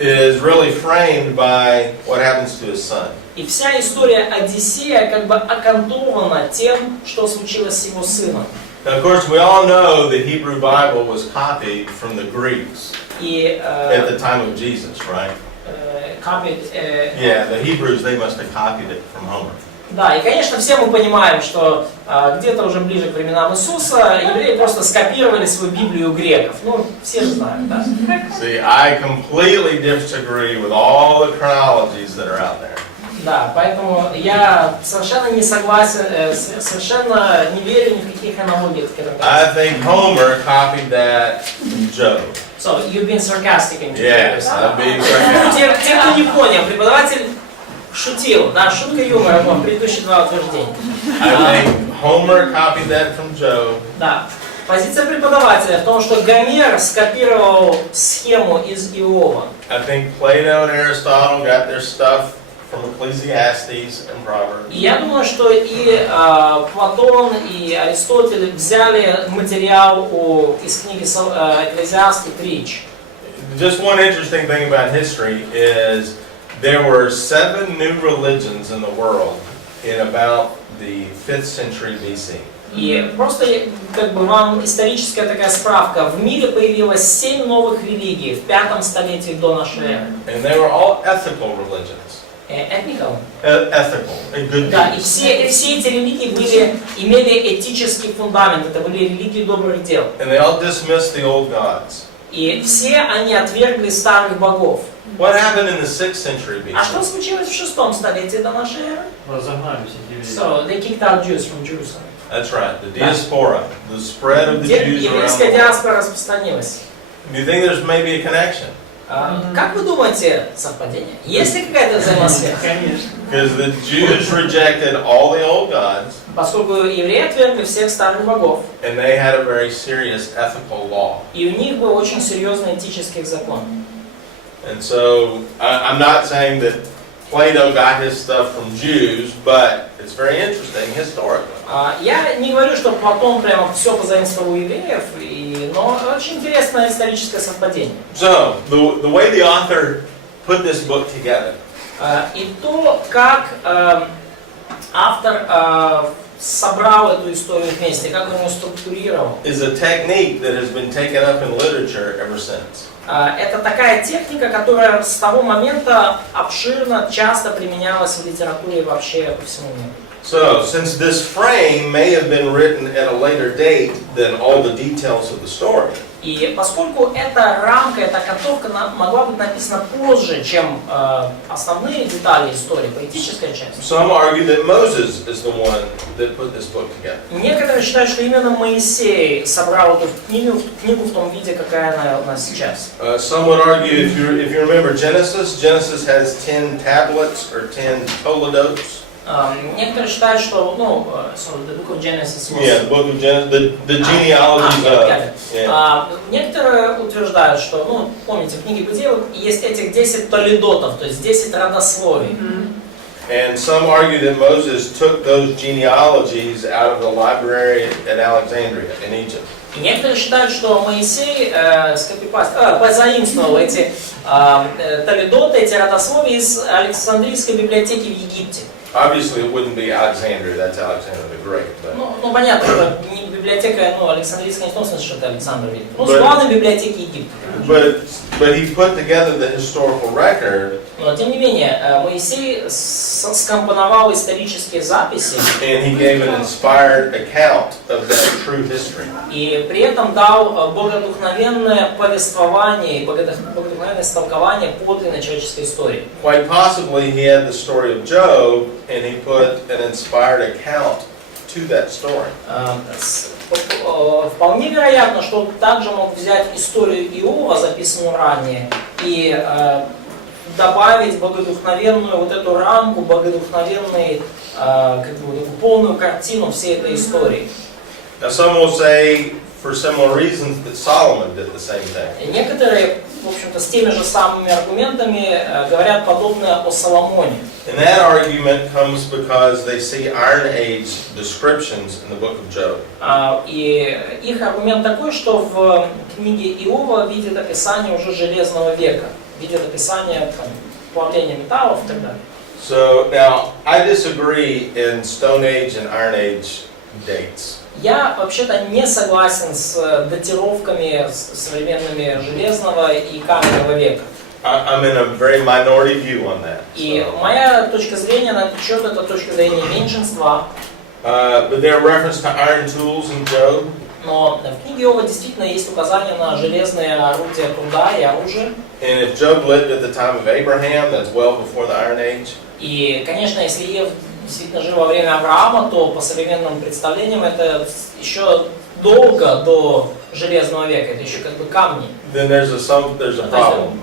is really framed by what happens to his son. И вся история Одиссея как бы окантована тем, что случилось с его сыном. Now, of course, we all know the Hebrew Bible was copied from the Greeks И at the time of Jesus, right? Yeah, the Hebrews, they must have copied it from Homer. Да, и, конечно, все мы понимаем, что где-то уже ближе к временам Иисуса евреи просто скопировали свою Библию у греков. Ну, все же знают, да? See, I completely disagree with all the chronologies that are out there. Да, поэтому я совершенно не согласен, совершенно не верю ни в какие хронологии. I think Homer copied that from Job. So, you've been sarcastic in Yes, I'm being sarcastic. Те, кто не понял, преподаватель шутил, да, шутка юмора, но предыдущие два утверждения. I think Homer copied that from Job. Да. Позиция преподавателя в том, что Гомер скопировал схему из Иова. I think Plato and Aristotle got their stuff from Ecclesiastes and Proverbs. И я думаю, что и Платон, и Аристотель взяли материал из книги Экклезиаст и Притч. Just one interesting thing about history is there were 7 new religions in the world in about the 5th century BC. И просто как бы вам историческая такая справка. В мире появилось 7 новых религий в 5 столетии до нашей эры. And they were all ethical religions. Ethical. Ethical, and good Да, и deeds. все эти религии имели этический фундамент, это были религии добрых дел. And they all dismissed the old gods. И все они отвергли старых богов. What happened in the 6th century А что BC? случилось в 6 столетии до нашей эры? Разогнали всех евреев. So, they kicked out Jews from Jerusalem. That's right, the diaspora, the spread of the Jews around Еврейская the world. диаспора распространилась. Do you think there's maybe a connection? Как вы думаете, совпадение? Есть ли какая-то взаимосвязь? Конечно. Because the Jews rejected all the old gods, Поскольку евреи отвергли всех старых богов, and they had a very serious ethical law. и у них был очень серьезный этический закон. And so, I'm not saying that Plato got his stuff from Jews, but it's very interesting historically. Я не говорю, что Платон прямо все позаимствовал у евреев, но очень интересное историческое совпадение. So, the way the author put this book together И то, как автор собрал эту историю вместе, как он ее структурировал, is a technique that has been taken up in literature ever since. это такая техника, которая с того момента обширно, часто применялась в литературе вообще по всему миру. So, since this frame may have been written at a later date than all the details of the story, И поскольку эта рамка, эта окантовка могла быть написана позже, чем основные детали истории, поэтическая часть. some argue that Moses is the one that put this book together. Некоторые считают, что именно Моисей собрал эту книгу в том виде, какая она у нас сейчас. Some would argue, if you remember Genesis has 10 tablets or 10 toledotes. Некоторые считают, что, the book of Genesis was... Yeah, the book of Genesis, the genealogies of... Некоторые утверждают, что, помните, в книге Бытия есть этих 10 толедотов, то есть 10 родословий. And some argue that Moses took those genealogies out of the library at Alexandria in Egypt. И некоторые считают, что Моисей позаимствовал эти толедоты, эти родословия из Александрийской библиотеки в Египте. Obviously, it wouldn't be Alexandria. That's Alexander the Great. But, Понятно, что библиотека, Александрийская, не в том смысле, что это Александр Великий. С главной библиотеки Египта. but he put together the historical record. Но тем не менее, Моисей скомпоновал исторические записи. And he gave an inspired account of that true history. И при этом дал богодухновенное повествование и богодухновенное истолкование подлинной человеческой истории. Quite possibly, he had the story of Job, and he put an inspired account to that story. Вполне вероятно, что он также мог взять историю Иова, записанную ранее, и добавить богодухновенную вот эту рамку, богодухновенную полную картину всей этой истории. Now, some will say, for similar reasons, that Solomon did the same thing. И некоторые, в общем-то, с теми же самыми аргументами говорят подобное о Соломоне. And that argument comes because they see Iron Age descriptions in the book of Job. И их аргумент такой, что в книге Иова видят описание уже Железного века, видят описание плавления металлов и так далее. So now, I disagree in Stone Age and Iron Age dates. Я вообще-то не согласен с датировками современными Железного и Каменного века. I'm in a very minority view on that. И моя точка зрения на этот счет это точка зрения меньшинства. But there are reference to iron tools in Job. Но в книге Иова действительно есть указания на железные орудия труда и оружие. And if Job lived at the time of Abraham, that's well before the Iron Age. И, конечно, если Иов действительно жил во время Авраама, то по современным представлениям это еще долго до Железного века, это еще как бы камни. Then there's a problem.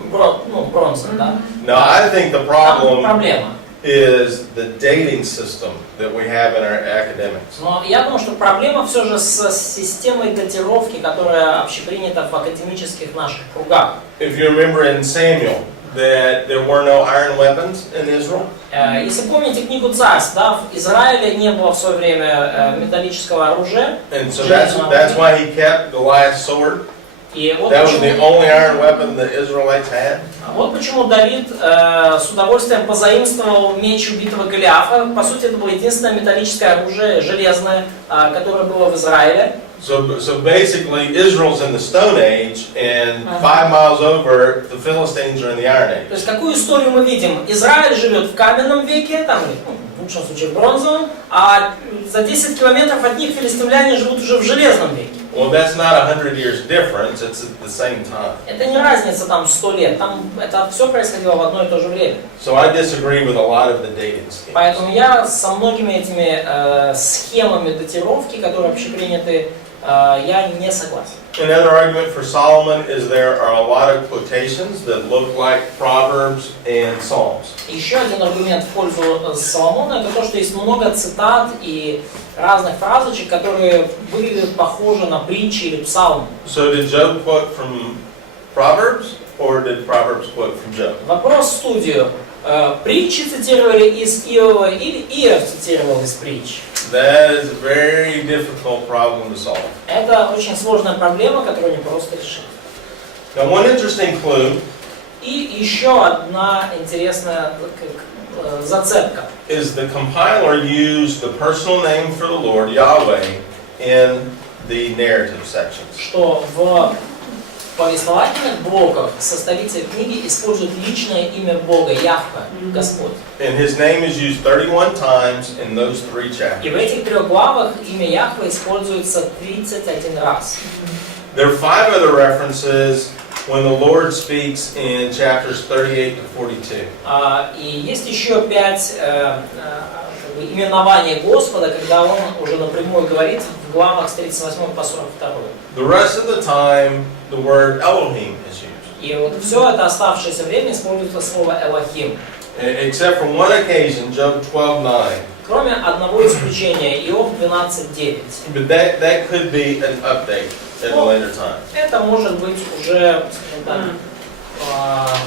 Бронза, да? No, I think the problem Проблема. is the dating system that we have in our academics. Но я думаю, что проблема все же с системой датировки, которая общепринята в академических наших кругах. If you remember in Samuel that there were no iron weapons in Israel. Если помните книгу Царств, да, в Израиле не было в свое время металлического оружия. And so that's why he kept Goliath's sword. И вот That was the only iron weapon the Israelites had. Вот почему Давид с удовольствием позаимствовал меч убитого Голиафа. По сути, это было единственное металлическое оружие, железное, которое было в Израиле. So basically, Israel's in the Stone Age, and 5 miles over, the Philistines are in the Iron Age. То есть какую историю мы видим? Израиль живет в каменном веке, там, в лучшем случае в бронзовом, а за 10 километров от них филистимляне живут уже в железном веке. Well, that's not 100 years difference, it's at the same time. Это не разница там 100 лет, там это все происходило в одно и то же время. So I disagree with a lot of the dating schemes. Поэтому я со многими этими схемами датировки, которые общеприняты, я не согласен. Another argument for Solomon is there are a lot of quotations that look like Proverbs and Psalms. Еще один аргумент в пользу Соломона это то, что есть много цитат и разных фразочек, которые выглядят похожи на притчи или псалмы. So did Job quote from Proverbs or did Proverbs quote from Job? Вопрос в студию. Притчи цитировали из Иова или Иов цитировал из притч? That is a very difficult problem to solve. Это очень сложная проблема, которую не просто решить. Now, one interesting clue И еще одна интересная зацепка. is the compiler used the personal name for the Lord, Yahweh, in the narrative sections. Что в В повествовательных блоках составитель книги использует личное имя Бога, Яхве, Господь. And his name is used 31 times in those 3 chapters. И в этих 3 главах имя Яхве используется 31 раз. There are 5 other references when the Lord speaks in chapters 38 to 42. И есть еще 5 именований Господа, когда Он уже напрямую говорит в главах с 38 по 42. The rest of the time, the word Elohim is used. И вот все это оставшееся время используется слово Элохим. Except for one occasion, Job 12:9. Кроме одного исключения, Иов 12:9. But that could be an update at a later time. Это может быть уже, скажем так,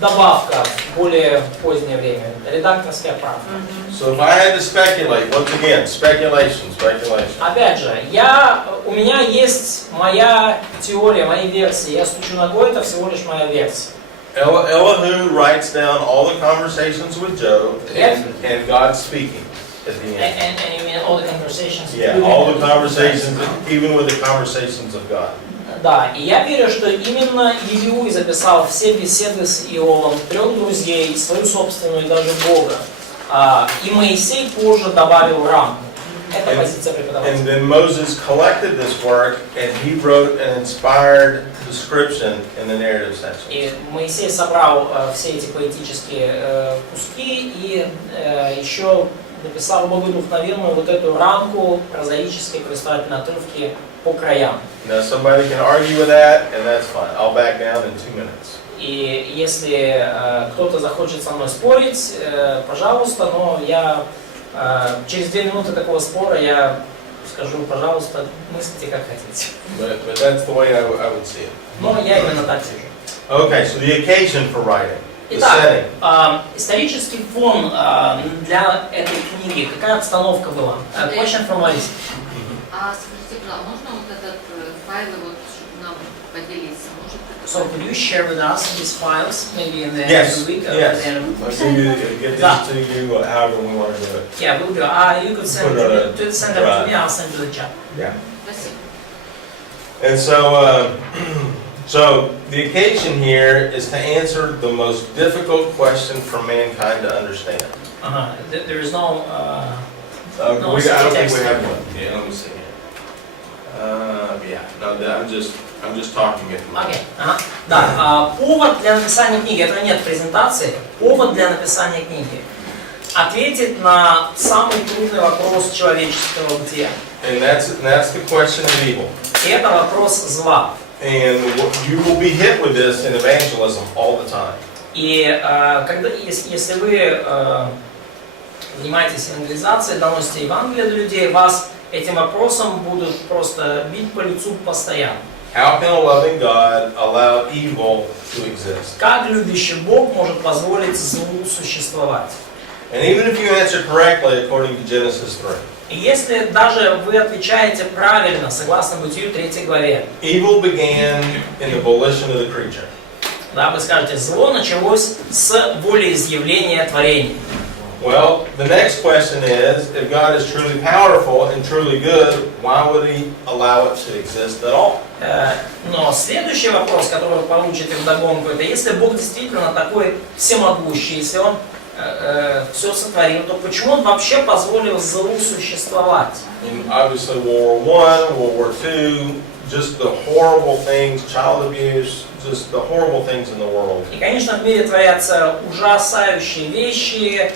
добавка в более позднее время, редакторская правка. So if I had to speculate, once again, speculation. Опять же, у меня есть моя теория, мои версии. Я стучу ногой, это всего лишь моя версия. Elihu writes down all the conversations with Job and God speaking at the end. And you mean all the conversations? Yeah, all the conversations, even with the conversations of God. Да, и я верю, что именно Илиуй записал все беседы с Иовом, 3 друзей, свою собственную и даже Бога. И Моисей позже добавил рамку. Это позиция преподавателя. And then Moses collected this work and he wrote an inspired description in the narrative section. И Моисей собрал все эти поэтические куски и еще написал богодухновенную вот эту рамку прозаические повествовательные отрывки по краям. Now somebody can argue with that, and that's fine. I'll back down in 2 minutes. И если кто-то захочет со мной спорить, пожалуйста, но я через 2 минуты такого спора я скажу, пожалуйста, мыслите как хотите. But that's the way I would see it. Но я именно так вижу. Okay, so the occasion for writing, the Итак, setting. исторический фон для этой книги, какая обстановка была? Question from Alice. Скажите, можно вот этот файл, вот, чтобы нам поделиться? Может, So could you share with us these files, maybe in the end Yes, of the week? yes. At the end of I'll give this to you however we want to do it. Yeah, we'll do. You could send Put it it to send them to me. I'll send to the chat. Yeah. спасибо. And so the occasion here is to answer the most difficult question for mankind to understand. There is no. I don't think we have one. Yeah, let me see here. I'm just talking it. Окей. Да. Повод для написания книги. Это нет презентации. Повод для написания книги. Ответить на самый трудный вопрос человеческого бытия. And that's the question of evil. И это вопрос зла. And you will be hit with this in evangelism all the time. И если вы занимаетесь евангелизацией, доносите Евангелие до людей, вас этим вопросом будут просто бить по лицу постоянно. How can a loving God allow evil to exist? Как любящий Бог может позволить злу существовать? And even if you answer correctly according to Genesis 3, И если даже вы отвечаете правильно, согласно Бытию 3 главе, evil began in the volition of the creature. да, вы скажете, зло началось с волеизъявления творений. Well, the next question is, if God is truly powerful and truly good, why would He allow it to exist at all? Но следующий вопрос, который вы получите вдогонку, это если Бог действительно такой всемогущий, если Он все сотворил, то почему Он вообще позволил злу существовать? And obviously World War I, World War II, just the horrible things, child abuse, just the horrible things in the world. И, конечно, в мире творятся ужасающие вещи.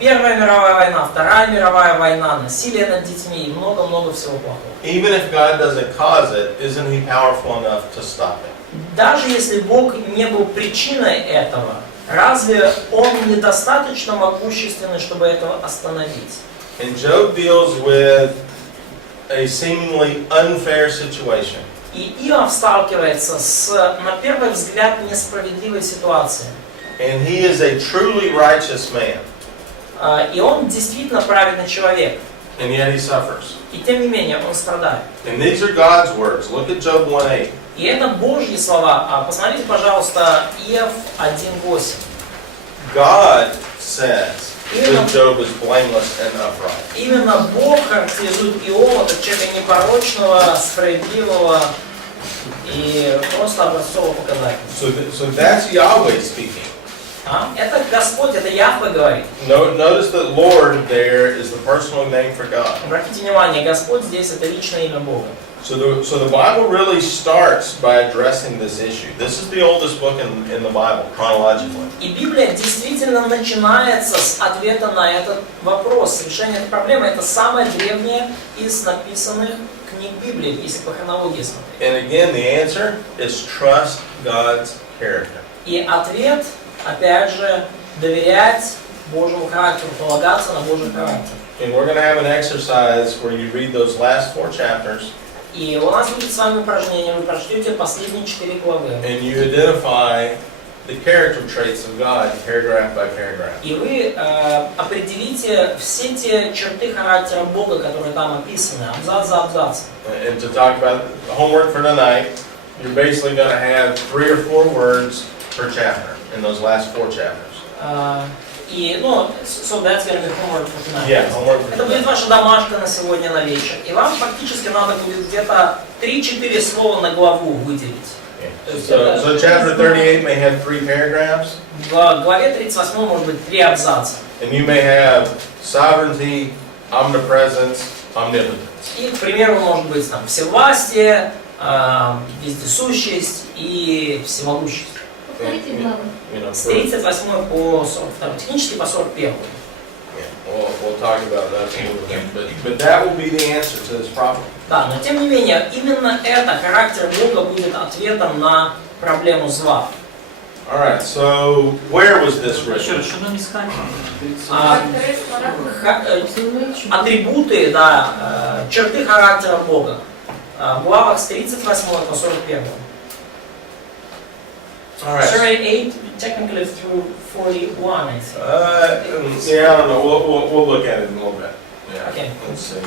Первая мировая война, Вторая мировая война, насилие над детьми и много-много всего плохого. Even if God doesn't cause it, isn't He powerful enough to stop it? Даже если Бог не был причиной этого, разве Он недостаточно могущественный, чтобы это остановить? And Job deals with a seemingly unfair situation. И Иов сталкивается с, на первый взгляд, несправедливой ситуацией. And he is a truly righteous man. И он действительно праведный человек. And yet he suffers. И тем не менее он страдает. And these are God's words. Look at Job 1:8. И это Божьи слова. Посмотрите, пожалуйста, Иов 1:8. God says that Job is blameless and upright. Именно Бог характеризует Иова как человека непорочного, справедливого И просто образцово показать. So that's Yahweh speaking. Это Господь, это Яхве говорит. Notice that Lord there is the personal name for God. Обратите внимание, Господь здесь это личное имя Бога. So the Bible really starts by addressing this issue. This is the oldest book in the Bible, chronologically. И Библия действительно начинается с ответа на этот вопрос. Решение этой проблемы — это самое древнее из написанных книг Библии, если по хронологии смотреть. And again, the answer is trust God's character. И ответ, опять же, доверять Божьему характеру, полагаться на Божий характер. And we're going to have an exercise where you read those last 4 chapters. И у нас будет с вами упражнение, вы прочтете последние 4 главы. And you identify the character traits of God, paragraph by paragraph. И вы определите все те черты характера Бога, которые там описаны, абзац за абзацем. And to talk about the homework for tonight, you're basically going to have 3 or 4 words per chapter in those last 4 chapters. И, so that's going to be homework for tonight. Yeah, homework for Это будет tonight. ваша домашка на сегодня на вечер. И вам фактически надо будет где-то 3-4 слова на главу выделить. So chapter 38 may have 3 paragraphs. В главе 38 может быть 3 абзаца. And you may have sovereignty, omnipresence, omnipotence. И, к примеру, может быть там всевластие, вездесущесть и всемогущесть. Повторите главы. С 38 по 42, технически по 41. Yeah, we'll talk about that a little bit, but that will be the answer to this problem. Да, но тем не менее, именно это, характер Бога, будет ответом на проблему зла. All right, so where was this written? Что нам искать? Атрибуты, да, черты характера Бога. В главах с 38 по 41. All right. 38, technically through 41, I think. Yeah, I don't know. We'll look at it in a little bit. Yeah. Okay. Let's see.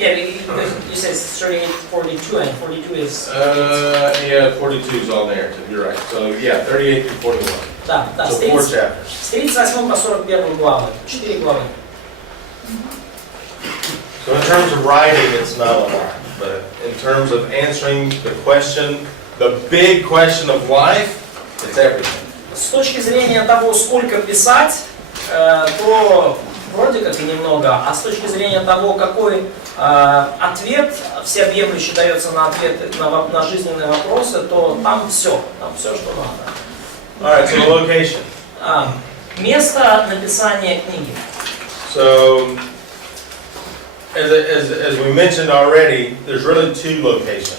Yeah, because you said 38, 42, and 42 is... Yeah, 42 is on there too. You're right. So yeah, 38 through 41. Да, да, So 4 chapters. с 38 по 41 главы, 4 главы. So in terms of writing, it's not a lot, but in terms of answering the question, the big question of life, it's everything. С точки зрения того, сколько писать, то вроде как и немного, а с точки зрения того, какой ответ всеобъемлющий дается на ответ на жизненные вопросы, то там все, что надо. All right, so the location. Место написания книги. So, as we mentioned already, there's really 2 locations.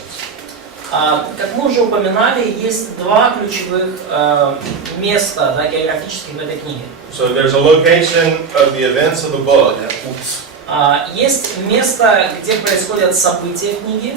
Как мы уже упоминали, есть 2 ключевых места, да, географических в этой книге. So there's a location of the events of the book. Есть место, где происходят события книги.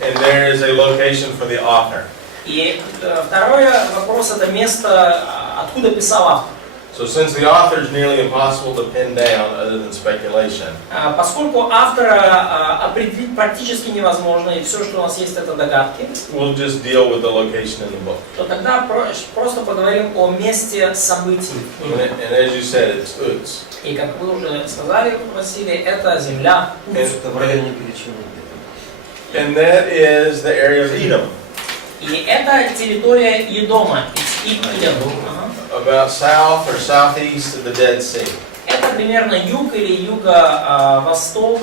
And there is a location for the author. И второй вопрос — это место, откуда писал автор. So since the author is nearly impossible to pin down other than speculation, Поскольку автора определить практически невозможно, и все, что у нас есть, это догадки, we'll just deal with the location in the book. то тогда просто поговорим о месте событий. And as you said, it's Uz. И как вы уже сказали, Василий, это земля Уц. Это в районе перечины. And that is the area of Edom. И это территория Едома, Идом. About south or southeast of the Dead Sea. Это примерно юг или юго-восток,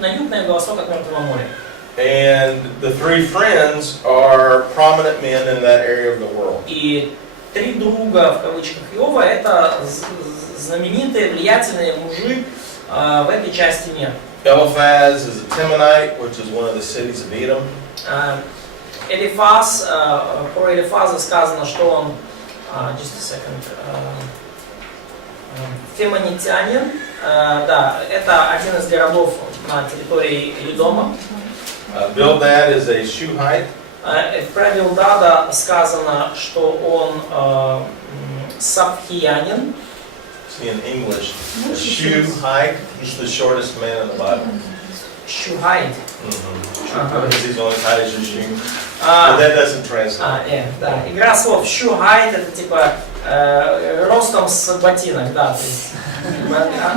на юг, на юго-восток от Мертвого моря. And the 3 friends are prominent men in that area of the world. И 3 друга, в кавычках, Иова, это знаменитые, влиятельные мужи в этой части мира. Eliphaz is a Temanite, which is one of the cities of Edom. Элифаз, про Элифаза сказано, что он, just a second, фемонитянин, да, это один из городов на территории Едома. Bildad is a Shuhite. Про Билдада сказано, что он сапфиянин. See in English, a Shuhite, he's the shortest man in the Bible. Шухайт. Because he's only tight as your shoe. But that doesn't translate. Да. Игра слов шухайт, это типа ростом с ботинок, да. То есть,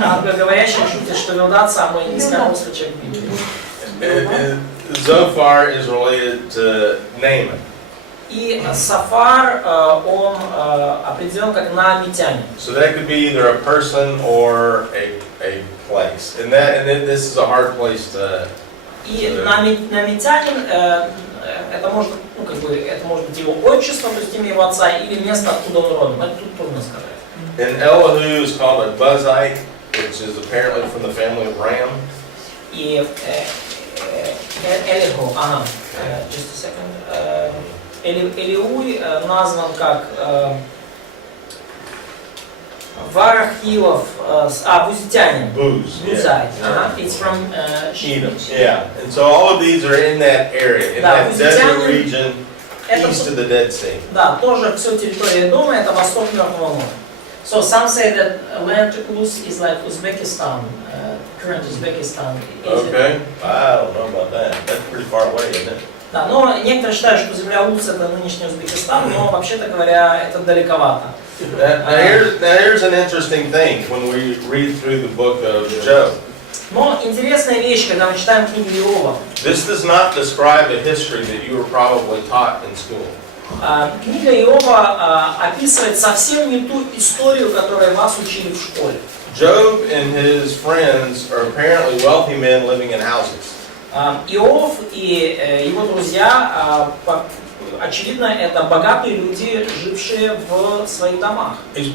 англоговорящие шутят, что Билдад самый низкорослый человек в Библии. Zophar is related to Naaman. И Сафар, он определен как наамитянин. So that could be either a person or a place. And this is a hard place to... И наамитянин, это может, ну, как бы, это может быть его отчество, то есть имя его отца, или место, откуда он родом. Это тут трудно сказать. And Elihu is called a Buzite, which is apparently from the family of Ram. И Элиху, just a second. Элиуй назван как Варахилов, бузитянин. Бузай. It's from Edom. Yeah. And so all of these are in that area, in that desert region east of the Dead Sea. Да, тоже все территория дома, это восток Мертвого моря. So some say that land to Kurs is like Uzbekistan, current Uzbekistan. Okay, I don't know about that. That's pretty far away, isn't it? Да, но некоторые считают, что земля Луц это нынешний Узбекистан, но вообще-то говоря, это далековато. Now here's an interesting thing when we read through the book of Job. Но интересная вещь, когда мы читаем книгу Иова. This does not describe a history that you were probably taught in school. Книга Иова описывает совсем не ту историю, которую вас учили в школе. Job and his friends are apparently wealthy men living in houses. Иов и его друзья, очевидно, это богатые люди, жившие в своих домах. He's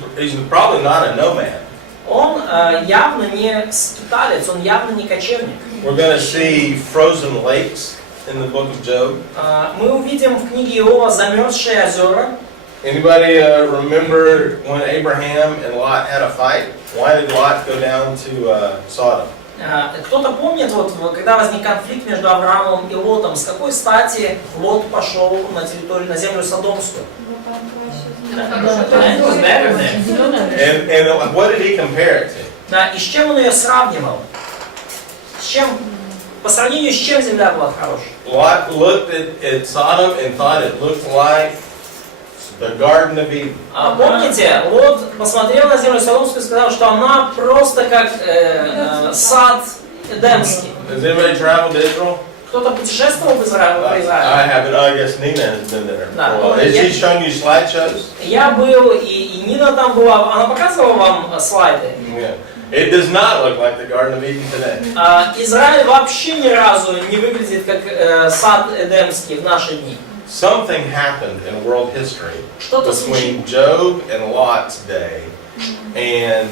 probably not a nomad. Он явно не скиталец, он явно не кочевник. We're going to see frozen lakes in the book of Job. Мы увидим в книге Иова замерзшие озера. Anybody remember when Abraham and Lot had a fight? Why did Lot go down to Sodom? Кто-то помнит, вот, когда возник конфликт между Авраамом и Лотом, с какой стати Лот пошел на территорию, на землю Содомскую? And what did he compare it to? Да, и с чем он ее сравнивал? С чем, по сравнению с чем земля была хорошей? Lot looked at Sodom and thought it looked like the Garden of Eden. Помните, Лот посмотрел на землю Содомскую и сказал, что она просто как сад Эдемский. Has anybody traveled to Israel? Кто-то путешествовал в Израиль? I haven't. I guess Nina has been there. Has she shown you slideshows? Я был, и Нина там была. Она показывала вам слайды? Yeah. It does not look like the Garden of Eden today. Израиль вообще ни разу не выглядит как сад Эдемский в наши дни. Something happened in world history Что-то between Job and Lot's day and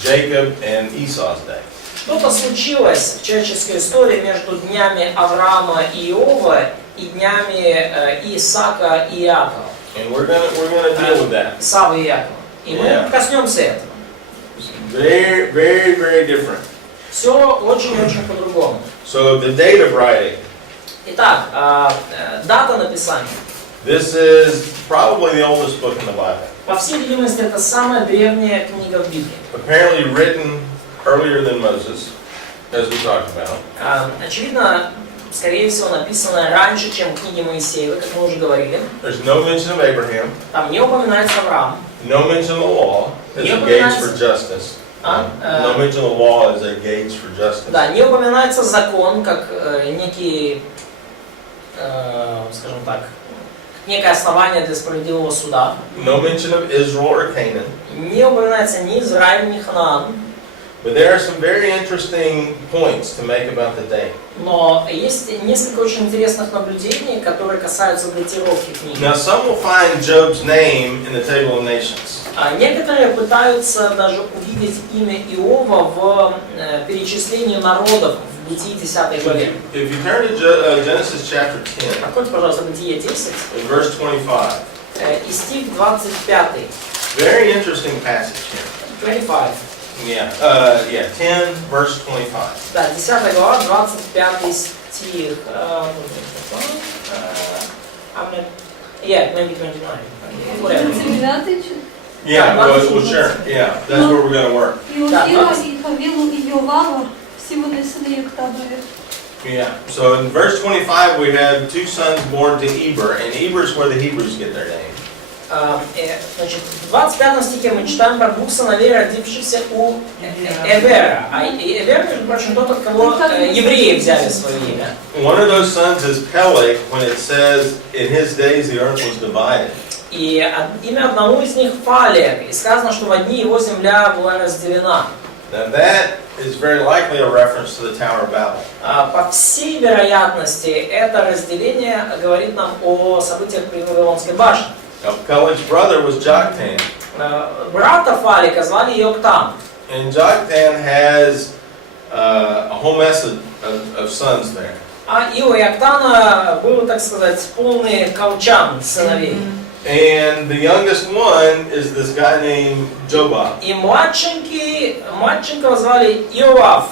Jacob and Esau's day. Что-то случилось в человеческой истории между днями Авраама и Иова и днями Исаака и Иакова. And we're gonna deal with that. Исава и Иакова. И мы коснемся этого. Very, very, very different. Все очень-очень по-другому. So the date of writing. Итак, дата написания. This is probably the oldest book in the Bible. По всей видимости, это самая древняя книга в Библии. Apparently written earlier than Moses, as we talked about. Очевидно, скорее всего, написано раньше, чем книги Моисеева, как мы уже говорили. There's no mention of Abraham. Там не упоминается Авраам. No mention of the law as a gauge for justice. No mention of the law as a gauge for justice. Да, не упоминается закон как некий, скажем так, некое основание для справедливого суда. No mention of Israel or Canaan. Не упоминается ни Израиль, ни Ханаан. But there are some very interesting points to make about the date. Но есть несколько очень интересных наблюдений, которые касаются датировки книги. Now some will find Job's name in the Table of Nations. Некоторые пытаются даже увидеть имя Иова в перечислении народов в Бытии 10 главе. If you turn to Genesis chapter 10, Откройте, пожалуйста, Бытие 10, in verse 25. И стих 25. Very interesting passage here. 25. Yeah, 10 verse 25. Да, 10 глава, 25 стих. Maybe 29. Whatever. Yeah, well, sure. Yeah, that's where we're going to work. Yeah, so in verse 25 we have two sons born to Eber, and Eber is where the Hebrews get their name. Значит, в 25 стихе мы читаем про двух сыновей, родившихся у Эвера. А Эвер, между прочим, тот, от кого евреи взяли свое имя. One of those sons is Peleg, when it says, in his days the earth was divided. И имя одного из них Фалек. И сказано, что в дни его земля была разделена. Now that is very likely a reference to the Tower of Babel. По всей вероятности, это разделение говорит нам о событиях при Вавилонской башне. Now Peleg's brother was Joktan. Брата Фалика звали Йоктан. And Joktan has a whole mess of sons there. А и у Йоктана был, так сказать, полный колчан сыновей. And the youngest one is this guy named Jobab, И младшенького звали Иоав.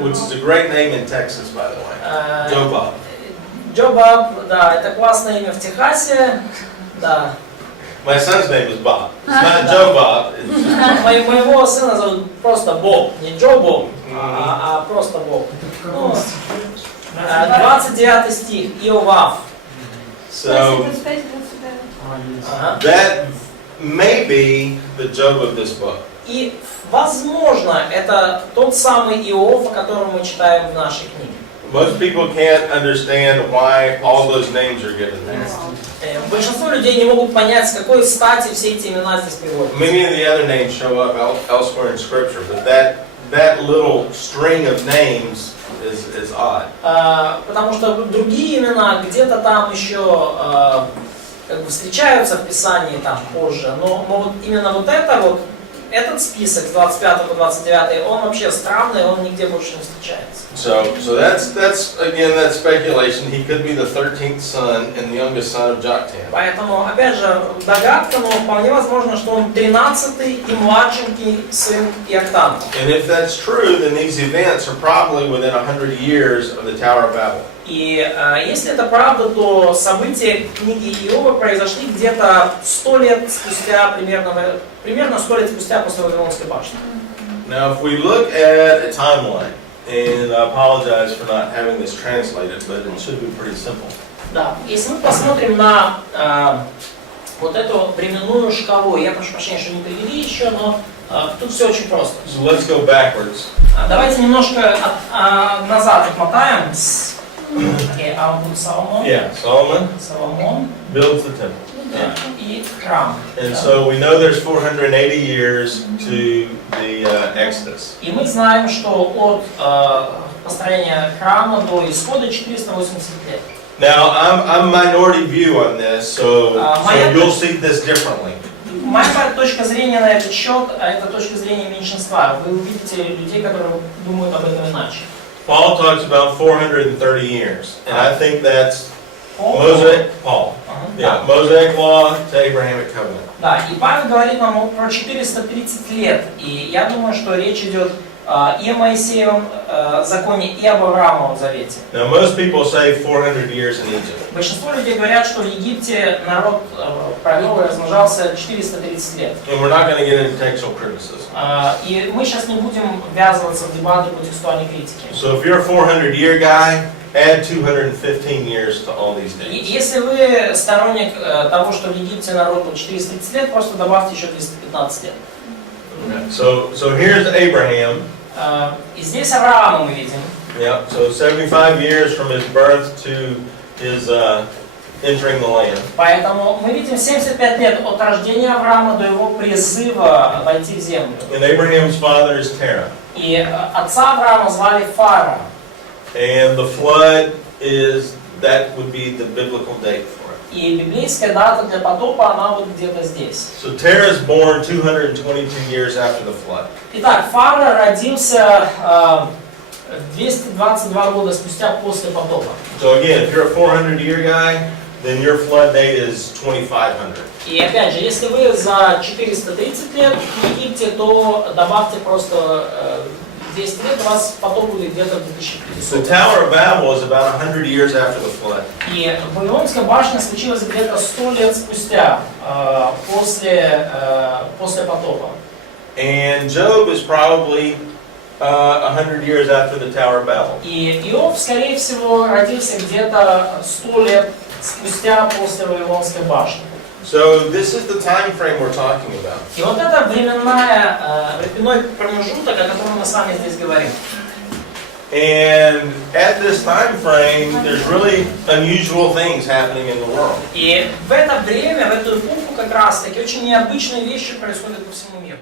which is a great name in Texas, by the way. Jobab. Джобаб, да, это классное имя в Техасе. Да. My son's name is Bob. It's not Jobab. It's just Моего сына зовут просто Боб. Не Джо Боб, а просто Боб. Ну, 29 стих. Иоав. So that may be the Job of this book. И, возможно, это тот самый Иов, о котором мы читаем в нашей книге. Most people can't understand why all those names are given there. Большинство людей не могут понять, с какой стати все эти имена здесь приводятся. Many of the other names show up elsewhere in Scripture, but that little string of names is odd. Потому что другие имена где-то там еще как бы встречаются в Писании там позже, но вот именно вот это вот, этот список с 25 по 29, он вообще странный, он нигде больше не встречается. So that's again that speculation. He could be the 13th son and the youngest son of Joktan. Поэтому, опять же, догадка, но вполне возможно, что он 13-й и младшенький сын Йоктана. And if that's true, then these events are probably within 100 years of the Tower of Babel. И если это правда, то события книги Иова произошли где-то 100 лет спустя, примерно 100 лет спустя после Вавилонской башни. Now, if we look at a timeline, and I apologize for not having this translated, but it should be pretty simple. Да, если мы посмотрим на вот эту временную шкалу, я прошу прощения, что не привели еще, но тут все очень просто. So let's go backwards. Давайте немножко назад отмотаем. Соломон. Yeah, Соломон builds the temple. и храм. And so we know there's 480 years to the Exodus. И мы знаем, что от построения храма до исхода 480 лет. Now, I'm minority view on this, so you'll see this differently. Моя точка зрения на этот счет, это точка зрения меньшинства. Вы увидите людей, которые думают об этом иначе. Paul talks about 430 years, and I think that's Paul. Yeah, Mosaic Law to Abrahamic Covenant. Да, и Павел говорит нам про 430 лет, и я думаю, что речь идет и о Моисеевом законе, и об Авраамовом завете. Now, most people say 400 years in Egypt. Большинство людей говорят, что в Египте народ провел и размножался 430 лет. And we're not going to get into textual criticism. И мы сейчас не будем ввязываться в дебаты по текстуальной критике. So if you're a 400-year guy, add 215 years to all these days. Если вы сторонник того, что в Египте народ был 430 лет, просто добавьте еще 215 лет. Okay. So here's Abraham. И здесь Авраама мы видим. Yeah. So 75 years from his birth to his entering the land. Поэтому мы видим 75 лет от рождения Авраама до его призыва войти в землю. And Abraham's father is Terah. И отца Авраама звали Фара. And the flood that would be the biblical date for it. И библейская дата для потопа, она вот где-то здесь. So Terah is born 222 years after the flood. Итак, Фара родился 222 года спустя после потопа. So again, if you're a 400-year guy, then your flood date is 2500. И опять же, если вы за 430 лет в Египте, то добавьте просто 200 лет, у вас потоп будет где-то в 2500. The Tower of Babel is about 100 years after the flood. И Вавилонская башня случилась где-то 100 лет спустя, после потопа. And Job is probably 100 years after the Tower of Babel. И Иов, скорее всего, родился где-то 100 лет спустя после Вавилонской башни. So this is the time frame we're talking about. И вот это временной промежуток, о котором мы с вами здесь говорим. And at this time frame, there's really unusual things happening in the world. И в это время, в эту эпоху как раз таки очень необычные вещи происходят по всему миру.